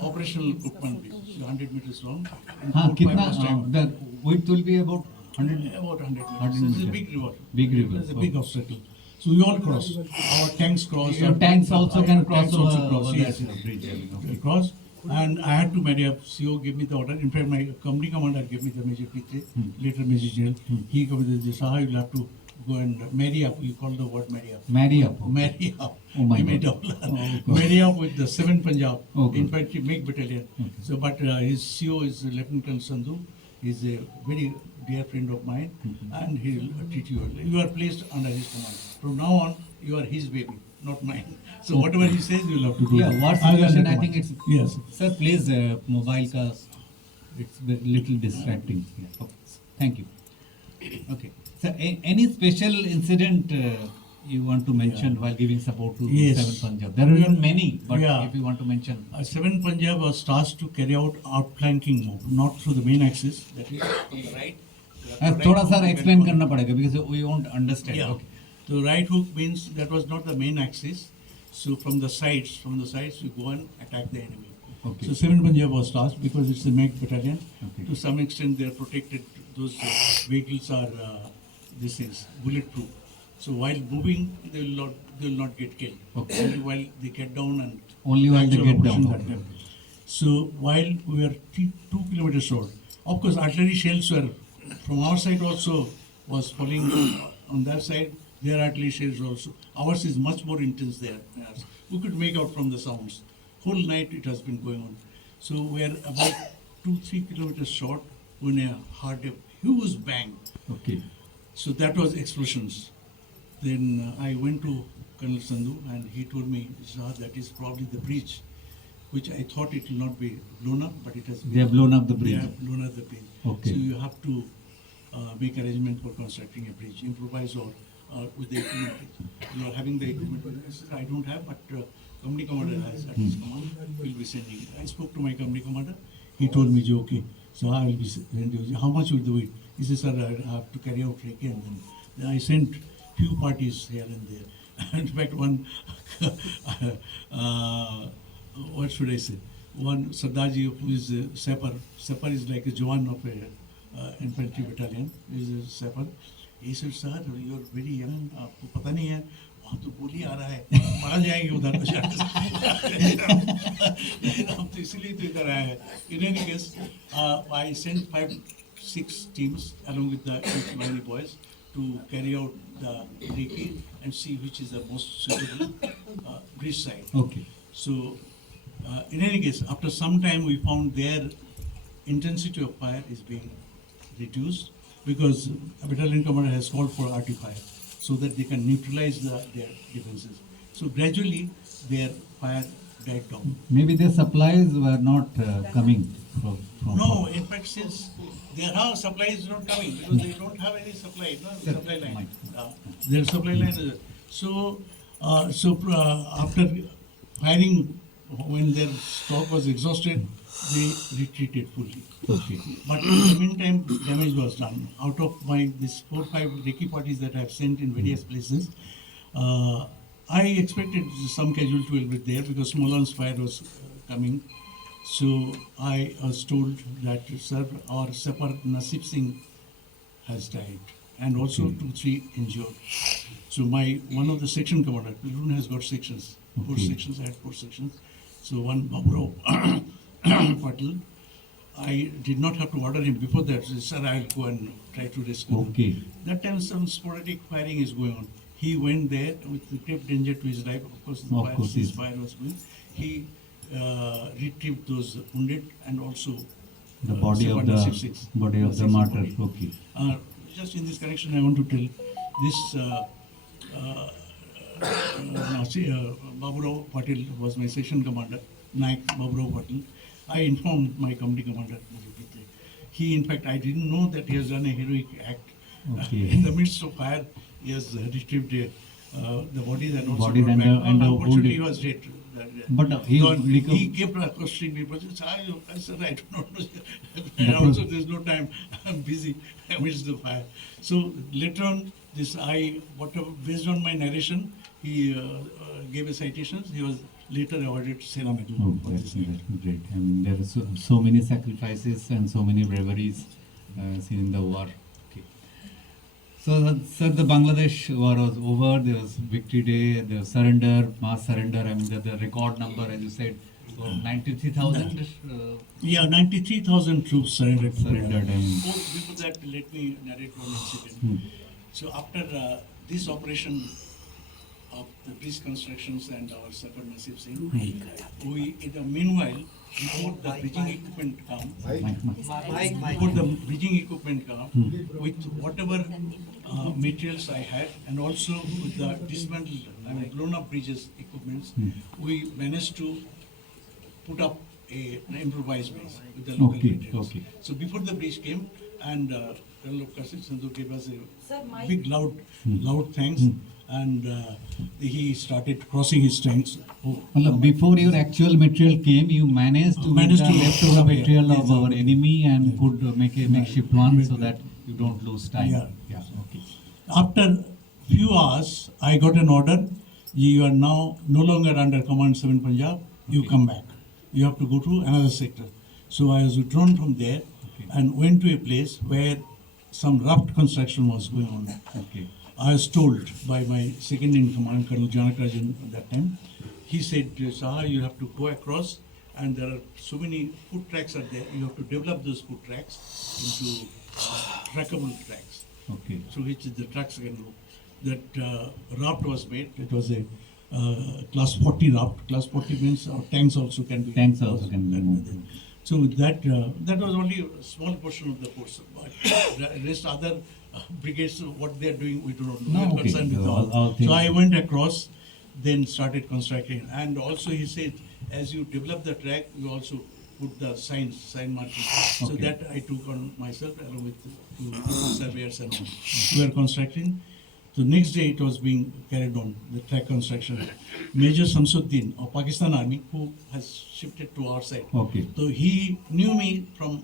operational Krupman bridge, 100 meters long. And हाँ 4-5 कितना hours time. the width will be about 100. About 100 meters. 100 This is a meters. big river. Big river. It's a big obstacle. So we all cross. Our tanks cross. Your tanks also can cross Tanks also over cross. Yes. that bridge. Okay. We cross. And I had to marry up. CO gave me the order. In fact, my company commander gave me the Major P3, later Major General. He gave me the Saha, you'll have to go and marry up. You call the word marry up. Marry up. Okay. Marry up. Oh my Give me God. double. God. Marry up with the 7 Punjab Okay. infantry make battalion. Okay. So, but his CO is Lieutenant Colonel Sandhu. He's a very dear friend of mine, and he'll treat you well. You are placed under his command. From now on, you are his baby, not mine. So whatever he says, you'll have to do. Yeah, that. what I will situation? I recommend. think it's. Yes. Sir, please, mobile ka. It's a little distracting. Yeah. Okay. Thank you. Okay. So, any special incident you want to mention while giving support to Yes. 7 Punjab? There are many, but Yeah. if you want to mention. 7 Punjab was tasked to carry out outflanking move, not through the main axis, that is from the right. थोड़ा सा explain करना पड़ेगा because we won't understand. Yeah. Okay. So right hook means that was not the main axis. So from the sides we go and attack the enemy. Okay. So 7 Punjab was tasked because it's a MAC battalion. Okay. To some extent they are protected. Those vehicles are this is bulletproof. So while moving, they will not get killed. Okay. Only while they get down and Only while they actual get operation down. that time. So while we were 2 kilometers short, of course artillery shells were from our side also was falling on their side. Their artillery shells also. Ours is much more intense there. Yes. We could make out from the sounds. Whole night it has been going on. So we are about 2-3 kilometers short when I heard a huge bang. Okay. So that was explosions. Then I went to Colonel Sandhu and he told me, Saha, that is probably the bridge, which I thought it will not be blown up, but it has been. They have blown up the They bridge. have blown up the bridge. Okay. So you have to make arrangement for constructing a bridge, improvise or with the equipment. You are having the equipment. I said, I don't have, but company commander has at his command. Will be sending it. I spoke to my company commander. He told me, okay, so I will be sending you. How much will do it? He said, sir, I have to carry out recce, and then I sent few parties here and there. In fact, one, what should I say? One Sardarji who is a sapper. Sapper is like a Jawan of a infantry battalion. He is a sapper. He said, sir, you are very young. आपको पता नहीं है वहाँ तो गोली आ रहा है मारा जाएंगे उधर हम तो इसीलिए तो इधर आए हैं. In any case, I sent 5-6 teams along with the Mali boys to carry out the recce and see which is the most suitable bridge site. Okay. So, in any case, after some time we found their intensity of fire is being reduced because a battalion commander has called for RT fire so that they can neutralize their defenses. So gradually their fire died down. Maybe their supplies were not coming from. No, in fact, since their supply is not coming because they don't have any supply, no supply line. Their supply line is so. After firing, when their stock was exhausted, they retreated fully. Okay. But in the meantime, damage was done. Out of these 4-5 recce parties that I have sent in various places, I expected some casualty will be there because Smolensk fire was coming. So I was told that, sir, our sapper Nasib Singh has died and also 2-3 injured. So one of the section commander, Pilrun has got sections, 4 sections, I had 4 sections. So one Baburo Patil, I did not have to order him before that. He said, sir, I will go and try to rescue him. Okay. That time some sporadic firing is going on. He went there with the great danger to his life. Of course, the fire was going. He retrieved those wounded and also The body of the martyr. Okay. Just in this connection, I want to tell this. Baburao Patil was my section commander, Naik Baburao Patil. I informed my company commander. He, in fact, I didn't know that he has done a heroic act. Okay. In the midst of fire, he has retrieved the bodies and also Bodies brought and back. Unfortunately, he wounded. was dead. But He kept accosting me, but I said, I don't know. And also, there's no time. I'm busy amidst the fire. So later on, based on my narration, he gave a citations. He was later awarded Sena Medal. Oh, for that's this. great. I mean, there are so many sacrifices and so many braveries seen in the war. Okay. So, sir, the Bangladesh war was over. There was Victory Day. There was surrender, mass surrender. I mean, the record number, as you said, so 93,000. Yeah, 93,000 troops surrendered. Surrendered, Before that, let me narrate one incident. So after this operation of the bridge constructions and our Sapar Nasib Singh, we, in the meanwhile, before the bridging equipment come, with whatever materials I had, and also with the dismantled, blown up bridges equipments, we managed to put up an improvised bridge with the local materials. Okay. So before the bridge came, and Colonel of Kasich Sandhu gave us a big loud thanks, and he started crossing his tanks. Before your actual material came, you managed to get the leftover material of our enemy and could make a makeshift one so that you don't lose time. Yeah. Okay. After few hours, I got an order. You are now no longer under Command 7 Punjab. You come back. You have to go to another sector. So I was withdrawn from there and went to a place where some raft construction was going on. Okay. I was told by my second in command, Colonel Janakarajan at that time. He said, Saha, you have to go across, and there are so many foot tracks are there. You have to develop those foot tracks into trackable tracks, Okay. through which the trucks can go. That raft was made. It was a class 40 raft. Class 40 means tanks also can be. Tanks also can be moved. So that was only a small portion of the force. But the rest other brigades, what they are doing, we do not know. No, We are okay. concerned with So all. all things- So I went across, then started constructing. And also he said, as you develop the track, you also put the sign marking. So Okay. that I took on myself along with two surveyors and all. We were constructing. So next day it was being carried on, the track construction. Major Samsuddin of Pakistan Army, who has shifted to our side. Okay. So he knew me from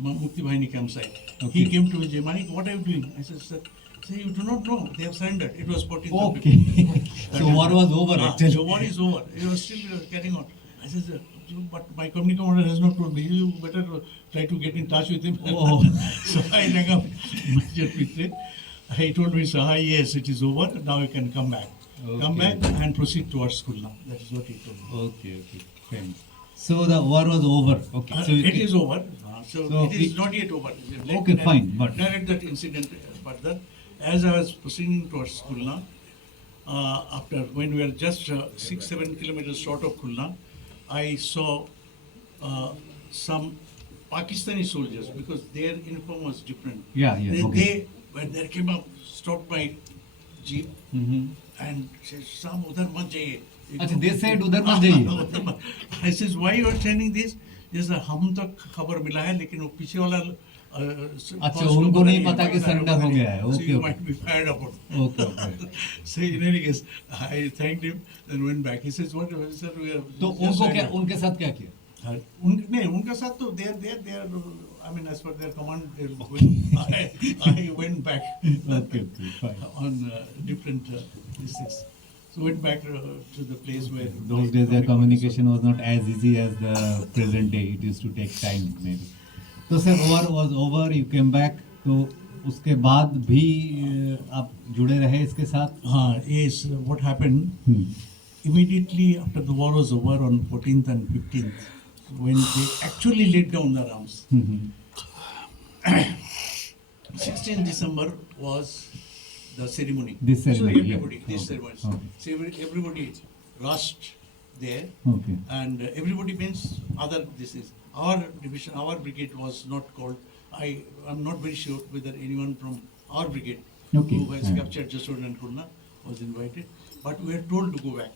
Mukti Bahini campsite. Okay. He came to me, Manik, what are you doing? I said, sir, you do not know, they have surrendered. It was 14th of Okay. So war was over actually. So war is over. It was still carrying on. I said, sir, but my company commander has not told me. You better try to get in touch with him. Oh. So I rang up Major Pitre. He told me, Saha, yes, it is over. Now you can come back. Come Okay. back and proceed towards school now. That is what he told me. Okay, okay. Fine. So the war was over. Okay. So It is over. So It is it- not yet over. Okay, fine, but- Narrate that incident further. As I was proceeding towards Khulna, after when we were just 6-7 kilometers short of Khulna, I saw some Pakistani soldiers because their uniform was different. Yeah, yeah, okay. They when they came up, stopped my jeep Mhm. and said, "Sam, udhar mat jaiye." अच्छा, they said उधर मत जाइए. I says, why you are saying this? जैसा हम तक खबर मिला है लेकिन वो पीछे वाला अच्छा, उनको नहीं पता कि surrender हो गया है. So Okay, you okay. might be fired upon. Okay, okay. So in any case, I thanked him and went back. He says, what sir, we are तो just उनको क्या surrendered." उनके साथ क्या किया? नहीं उनका साथ तो they are I mean as per their command they will go. I went back Okay, okay, fine. on different these things. So went back to the place where Those days their communication was not as easy as the present day. It used to take time maybe. तो sir war was over, you came back. तो उसके बाद भी आप जुड़े रहे इसके साथ? Yes, what happened immediately after the war was over on 14th and 15th, when they actually laid down the arms. 16th December was the ceremony. This ceremony, So yeah. everybody, this Okay, ceremony. okay. So everybody rushed there, Okay. and everybody means other. This is our division, our brigade was not called. I'm not very sure whether anyone from our brigade Okay, who has yeah. captured Jasod and Khulna was invited, but we are told to go back.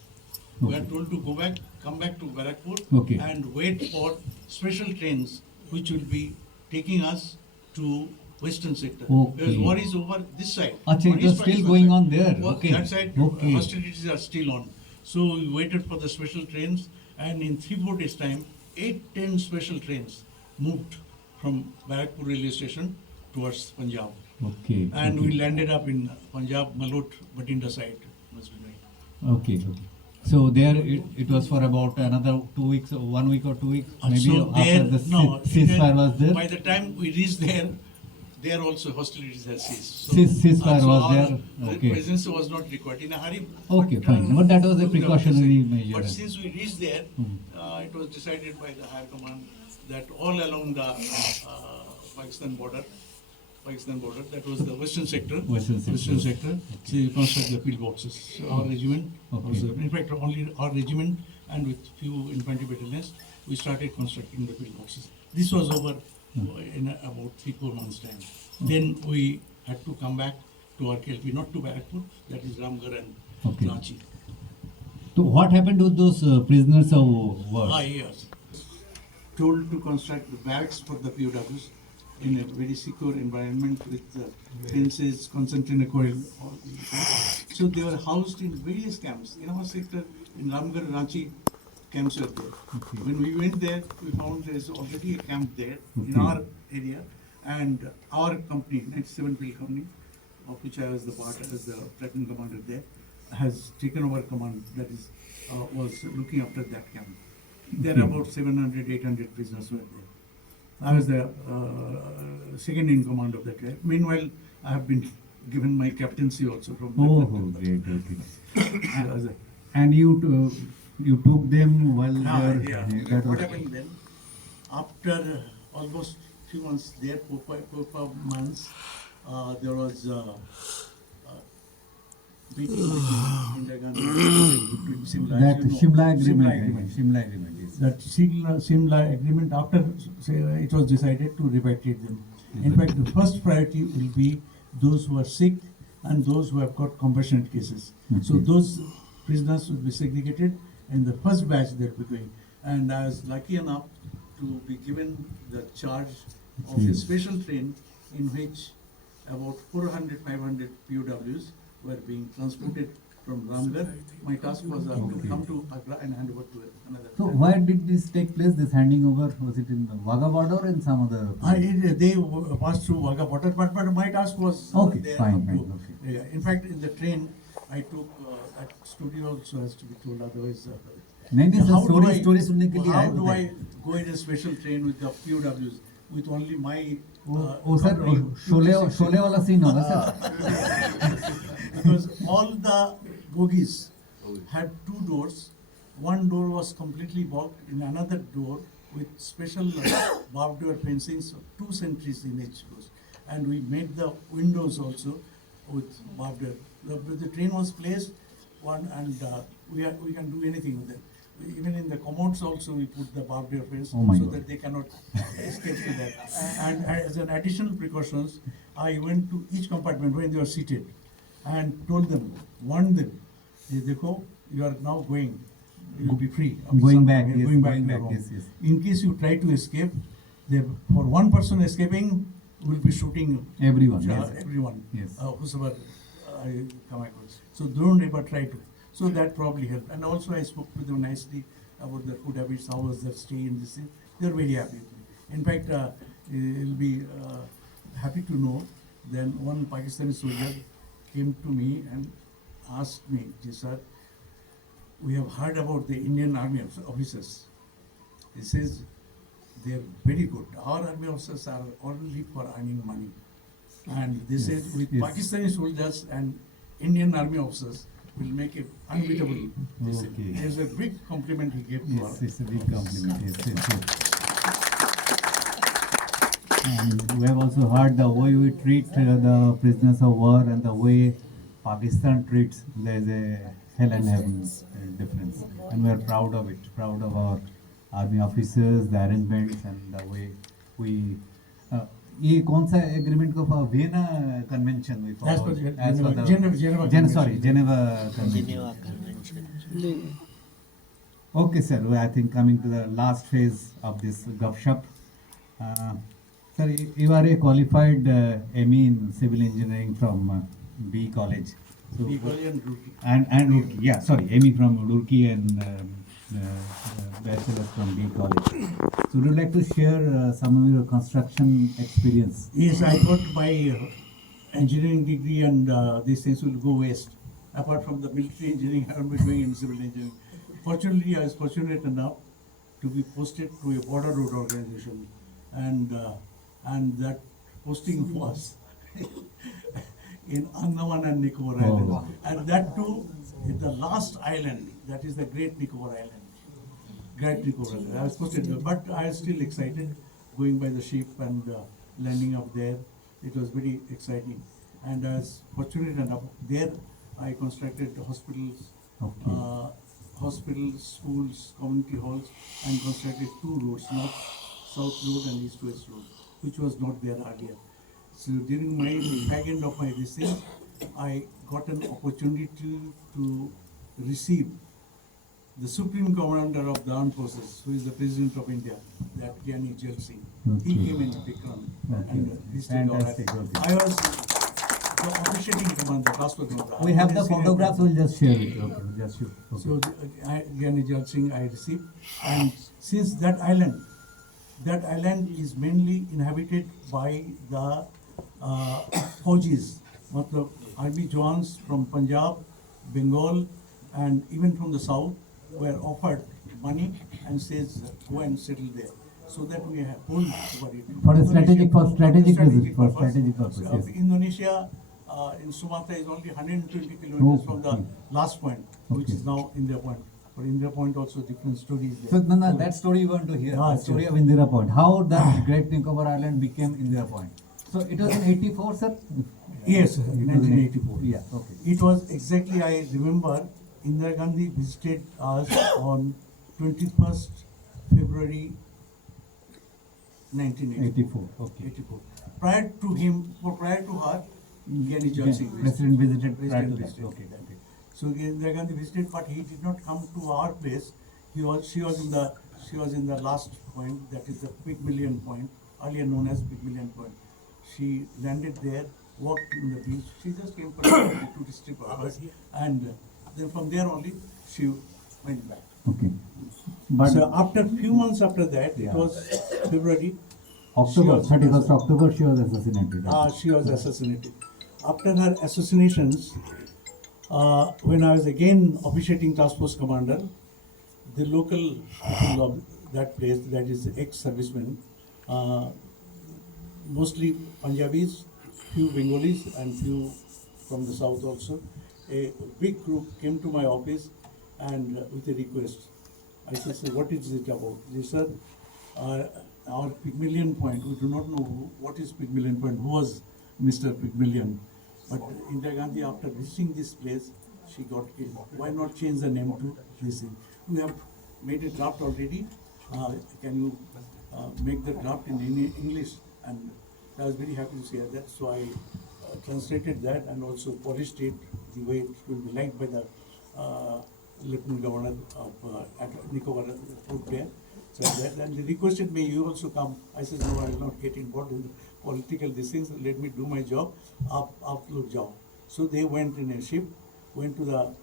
We are Okay. told to go back, come back to Barakpur, Okay. and wait for special trains which will be taking us to western sector. Okay. Because war is over this side. Achha, War it is was still Pakistan going side. on there. War- Okay. That side, Okay. hostilities are still on. So we waited for the special trains, and in 3-4 days' time, 8-10 special trains moved from Barakpur railway station towards Punjab. Okay. And okay. we landed up in Punjab, Malot, Batinda side. Must be right. Okay, okay. So there it was for about another 2 weeks, or 1 week or 2 weeks, maybe So after there, the no, ceasefire was there. By the time we reached there, there also hostilities had ceased. Ceasefire so was our there, okay. presence was not required in a hurry. Okay, fine. But that was a precautionary measure. But since we reached there, Mhm. it was decided by the higher command that all along the Pakistan border, that was the western sector. Western sector. So you construct the pillboxes. So our regiment, Okay. in fact, only our regiment and with few infantry battalions, we started constructing the pillboxes. This was over in about 3-4 months' time. Then we had to come back to our KLP, not to Barakpur, that is Ramgarh and Okay. Ranchi. So what happened with those prisoners of war? Yes. Told to construct the barracks for the POWs in a very secure environment with fences, concentrated coil. So they were housed in various camps. In our sector, in Ramgarh, Ranchi, camps were there. Okay. When we went there, we found there's already a camp there in Okay. our area, and our company, 97 Field Company, of which I was the part as the platoon commander there, has taken over command. That is, was looking after that camp. There Okay. about 700, 800 prisoners were there. I was the second in command of that. Meanwhile, I have been given my captaincy also from that. Oh, great, okay. I was a- And you took them while Ah, they were, yeah. that What was, happened then? After almost few months there, 4 5 months, there was meeting between Indira Gandhi between Simla. that as you know, Shimla agreement, agreement. Shimla agreement, yes. That Simla agreement, after say, it was decided to repatriate them. In fact, the first priority will be those who are sick and those who have got compassionate cases. So Okay. those prisoners will be segregated in the first batch they will be going. And I was lucky enough to be given the charge of a Yes. special train in which about 400, 500 POWs were being transported from Ramgarh. My task was to Okay. come to Agra and hand over to another. So where did this take place, this handing over? Was it in Wagah border or in some other? They passed through Wagah border, but my task was Okay, there fine, up to. fine, okay. Yeah, in fact, in the train, I took that studio also has to be told. Otherwise, नहीं नहीं sir how do story I- story सुनने के लिए how आए do I थे go in a special train with the POWs with only my? वो sir company, Sholay 56 Sholay वाला scene होगा sir because all the bogies had two doors. One door was completely blocked, in another door with special barbed wire fencings, 2 sentries in each door. And we made the windows also with barbed wire. The train was placed one, and we can do anything with it. Even in the commodes also we put the barbed wire fence Oh my so God. that they cannot escape to that. And as an additional precautions, I went to each compartment when they were seated and told them, warned them, "Ye dekho, you are now going, you will be free. After Going some back, time, yes, going going to back, your home. yes, yes. In case you try to escape, for one person escaping, we'll be shooting Everyone, yes. everyone, Yes. whosoever I come across. So don't ever try to. So that probably helped. And also I spoke to them nicely about their food habits, how was their stay in this thing. They're very happy with me. In fact, you'll be happy to know, then one Pakistani soldier came to me and asked me, "Ji sir, we have heard about the Indian Army officers." He says, "They're very good. Our army officers are only for earning money." And they said, with yes. Pakistani soldiers and Indian army officers, will make it unbeatable. They said. Okay. There's a big compliment he gave to yes us. it's a big compliment yes yes yes and we have also heard the way we treat the prisoners of war and the way Pakistan treats, there's a hell and heaven difference, and we are proud of it, proud of our army officers, the arrangements and the way we ये कौन सा agreement को Vienna convention we As followed, per as per Geneva Geneva Convention. Geneva Convention. Okay, sir. Well, I think coming to the last phase of this gupshup. Sir, you are a qualified ME in civil engineering from B College. So, Bulgarian Roorkee. and Roorkee, yeah, sorry, ME from Roorkee and bachelor's from B College. So, would you like to share some of your construction experience? Yes, I got my engineering degree, and these things will go waste. Apart from the military engineering, I will be doing in civil engineering. Fortunately, I was fortunate enough to be posted to a border road organization, and that posting was in Andaman and Nicobar Islands, and that too in the last island, that is the Great Nicobar Island. Great Nicobar Island. I was posted there, but I was still excited going by the ship and landing up there. It was very exciting, and I was fortunate enough there. I constructed hospitals, Okay. hospitals, schools, community halls, and constructed 2 roads, north-south road and east-west road, which was not there earlier. So during my back end of my research, I got an opportunity to receive the Supreme Commander of the Armed Forces, who is the President of India, that Gyani Jal Singh. He Okay. came in Vikram Okay. and visited our. Fantastic, okay. I was the officiating commander, Rashtra Commander. We have the Senior photographs, we'll just share it. Okay, just shoot. Okay. So Gyani Jal Singh I received, and since that island is mainly inhabited by the Faujis, matlab army Jawans from Punjab, Bengal, and even from the south were offered money and says go and settle there. so that we have hold over it. For strategic Strategic purpose, So, yes. Indonesia in Sumatra is only 120 kilometers from the Okay. last point, which Okay. is now Indira Point. For Indira Point also different stories So there. no, that story you want to hear, Ah, the story sure. of Indira Point. How that Great Nicobar Island became Indira Point. So it was in 84, sir? Yes, sir, It was in 1984. Yeah, okay. It was exactly, I remember, Indira Gandhi visited us on 21st February 1984. 84, okay. 84. Prior to him, or prior to her, Gyani Jal Singh President visited prior President to that, visited. okay. Okay. So Indira Gandhi visited, but he did not come to our place. She was in the last point, that is the Pygmalion Point, earlier known as Pygmalion Point. She landed there, walked in the beach. She just came for a tourist purpose, and then from there only she went back. Okay. But So after few months after that, it Yeah. was February. October, she was 31st October, she was assassinated. She was assassinated. After her assassinations, when I was again officiating task force commander, the local people of that place, that is ex-servicemen, mostly Punjabis, few Bengalis, and few from the south also, a big group came to my office and with a request. I said, "Sir, what is it about?" They said, our Pygmalion Point, we do not know what is Pygmalion Point, who was Mr. Pygmalion. But Indira Gandhi, after visiting this place, she got killed. Why not change the name to this thing? We have made a draft already. Can you make the draft in English? And I was very happy to hear that. So I translated that and also polished it the way it will be liked by the Lieutenant Governor of Nicobar Port there. So that, and they requested me, you also come. I said, no, I will not get involved in political these things. Let me do my job, upload job. So they went in a ship, went to the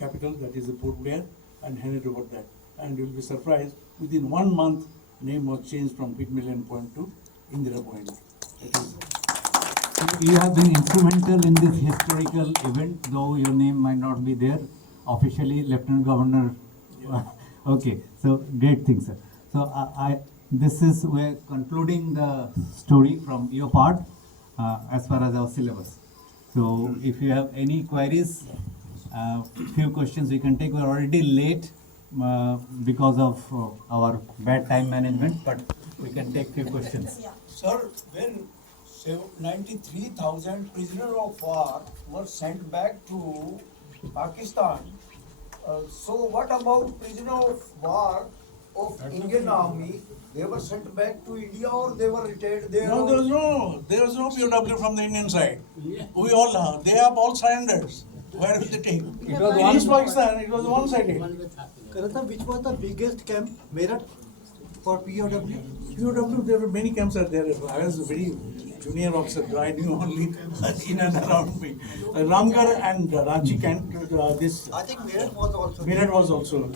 capital, that is the Port Blair, and handed over that. And you will be surprised, within 1 month, name was changed from Pygmalion Point to Indira Point. That is, You have been instrumental in this historical event, though your name might not be there officially, Lieutenant Governor. Okay, so great thing, sir. So this is we're concluding the story from your part as far as our syllabus. So if you have any queries, few questions we can take. We're already late because of our bad time management, but we can take few questions. Sir, when 93,000 prisoners of war were sent back to Pakistan, so what about prisoners of war of Indian Army? They were sent back to India or they were retained there? no, there was no POW from the Indian side. We all, they have all surrendered. Where will they take? It was In East Pakistan, it was one-sided. Karata, which was the biggest camp? Meerut for POW? POW, there were many camps are there. I was a very junior officer, so I knew only in and around me. Ramgarh and Ranchi camp, this I think Meerut was also. Meerut was also.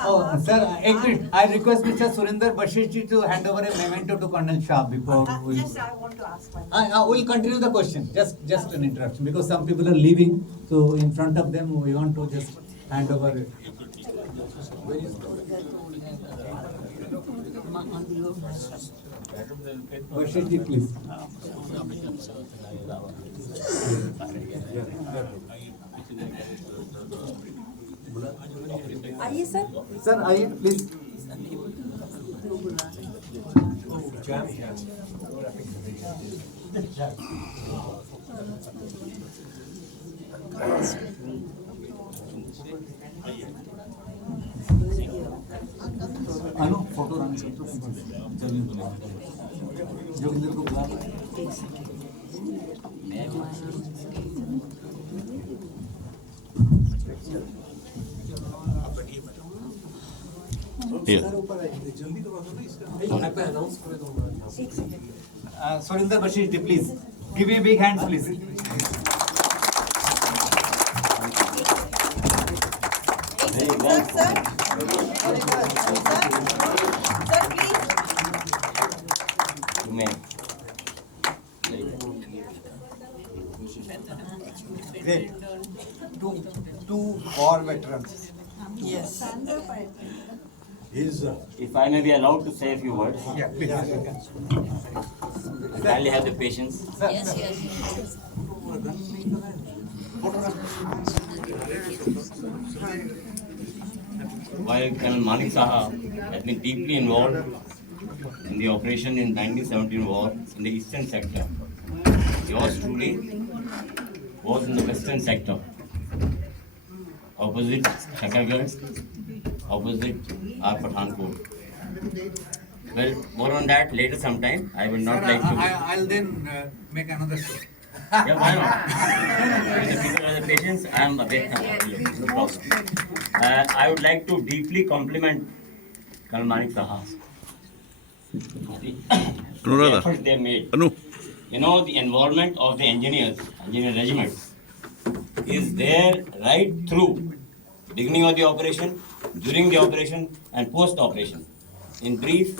Oh, sir, एक minute. I request Mr. Surinder Bashir ji to hand over a memento to Colonel Shah before we. Yes, I want to ask one. We'll continue the question. Just an interruption because some people are leaving. So in front of them, we want to just hand over it. Bashir ji, please. आइए sir. Sir, आइए please. Anu photo run चलिए जोगिंदर को बुला Surinder Bashir ji, please give me a big hand, please. Sir, Great. Two war veterans. Yes. His If I may be allowed to say a few words. Yeah, please. Kindly have the patience. Yes, yes. While Colonel Maneka Saha has been deeply involved in the operation in 1917 war in the eastern sector, yours truly was in the western sector, opposite Shakargarh, opposite our Pathankot. Well, more on that later sometime. I will not like to. I'll then make another show. Yeah, why not? If the people have the patience, I am available. No problem. I would like to deeply compliment Colonel Maneka Saha. The efforts they made. You know, the involvement of the engineer regiment is there right through beginning of the operation, during the operation, and post operation. In brief,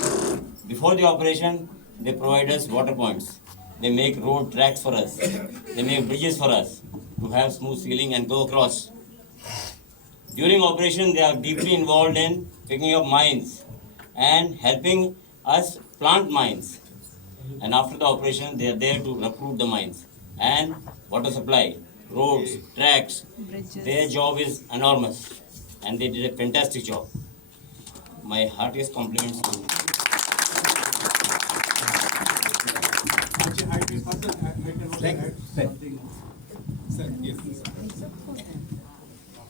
before the operation, they provide us water points. They make road tracks for us. They make bridges for us to have smooth sailing and go across. During operation, they are deeply involved in picking up mines and helping us plant mines. And after the operation, they are there to recruit the mines and water supply, roads, tracks. Their job is enormous, and they did a fantastic job. My heartiest compliments to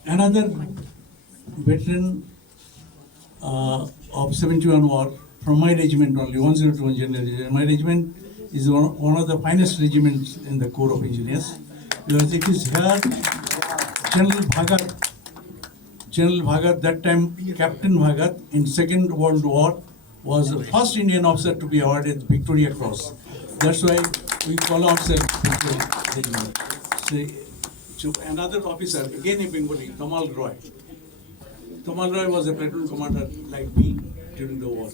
another veteran of 71 war from my regiment only, 102 Engineer Regiment. My regiment is one of the finest regiments in the Corps of Engineers. Because it is here, General Bhagat, that time Captain Bhagat in Second World War was the first Indian officer to be awarded Victoria Cross. That's why we call ourselves Victoria Regiment. So another officer, again a Bengali, Tamal Roy. Tamal Roy was a platoon commander like me during the war.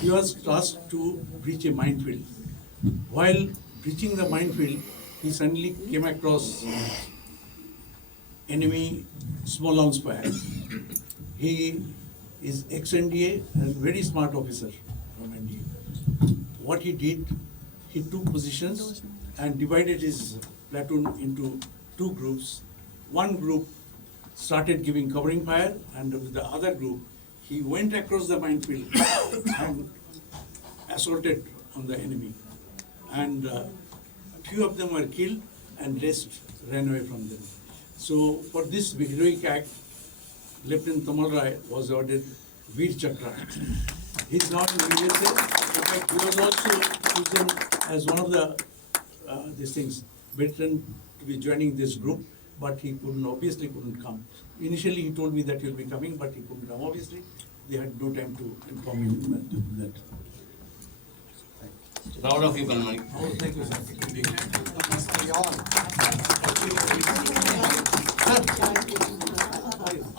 He was tasked to breach a minefield. While breaching the minefield, he suddenly came across enemy small arms fire. He is ex-NDA and very smart officer from NDA. What he did, he took positions and divided his platoon into two groups. One group started giving covering fire, and with the other group, he went across the minefield and assaulted on the enemy. And few of them were killed and rest ran away from them. So for this heroic act, Lieutenant Tamal Rai was awarded Veer Chakra. He's not in the USA. In fact, he was also chosen as one of the veteran to be joining this group, but he obviously couldn't come. Initially, he told me that he'll be coming, but he couldn't come. Obviously, they had no time to inform him that. proud of you, Colonel Mani. Oh, thank you, sir.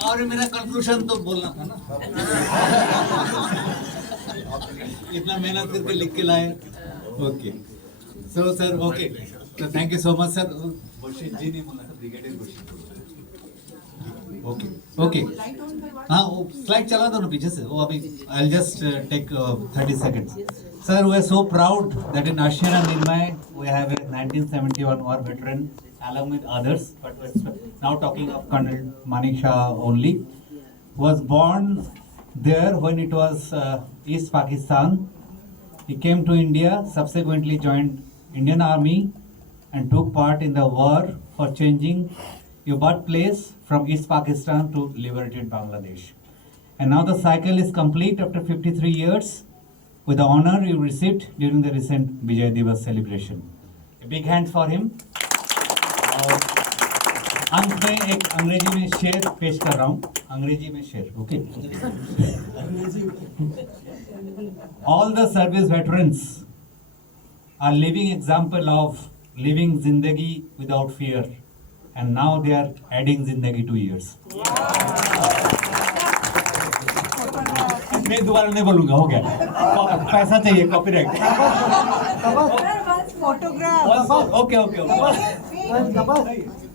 और मेरा conclusion तो बोलना था ना इतना मेहनत करके लिख के लाए ओके सो सर ओके तो thank you so much sir Burshid ji ने बोला ब्रिगेडियर बुर्शिद ओके ओके हाँ वो स्लाइड चला दो ना पीछे से वो अभी I will just take 30 seconds sir we are so proud that in Ashina Nirmay we have a 1971 war veteran along with others, but we're now talking of Colonel Maneka Saha only, who was born there when it was East Pakistan. He came to India, subsequently joined Indian Army and took part in the war for changing your birthplace from East Pakistan to liberated Bangladesh. And now the cycle is complete after 53 years with the honor you received during the recent Vijay Diwas celebration. A big hand for him. अंत में एक अंग्रेजी में शेर पेश कर रहा हूँ अंग्रेजी में शेर okay All the service veterans are living example of living zindagi without fear and now they are adding zindagi 2 years. मैं दोबारा नहीं बोलूँगा हो गया पैसा चाहिए copyright photograph okay okay okay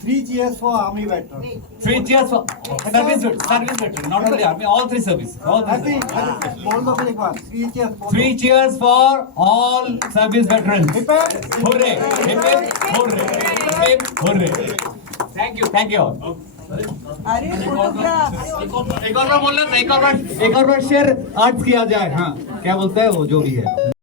3 cheers for army veterans. 3 cheers for service veteran, not only army, all three service. Happy, बोल दो फिर एक बार 3 cheers. 3 cheers for all service veterans. Hip hip. Hooray! Hip hip, hooray! Hip hip, hooray! Thank you all. अरे photograph एक और बार बोलना, एक और बार शेयर आर्ट्स किया जाए। हाँ, क्या बोलता है वो जो भी है।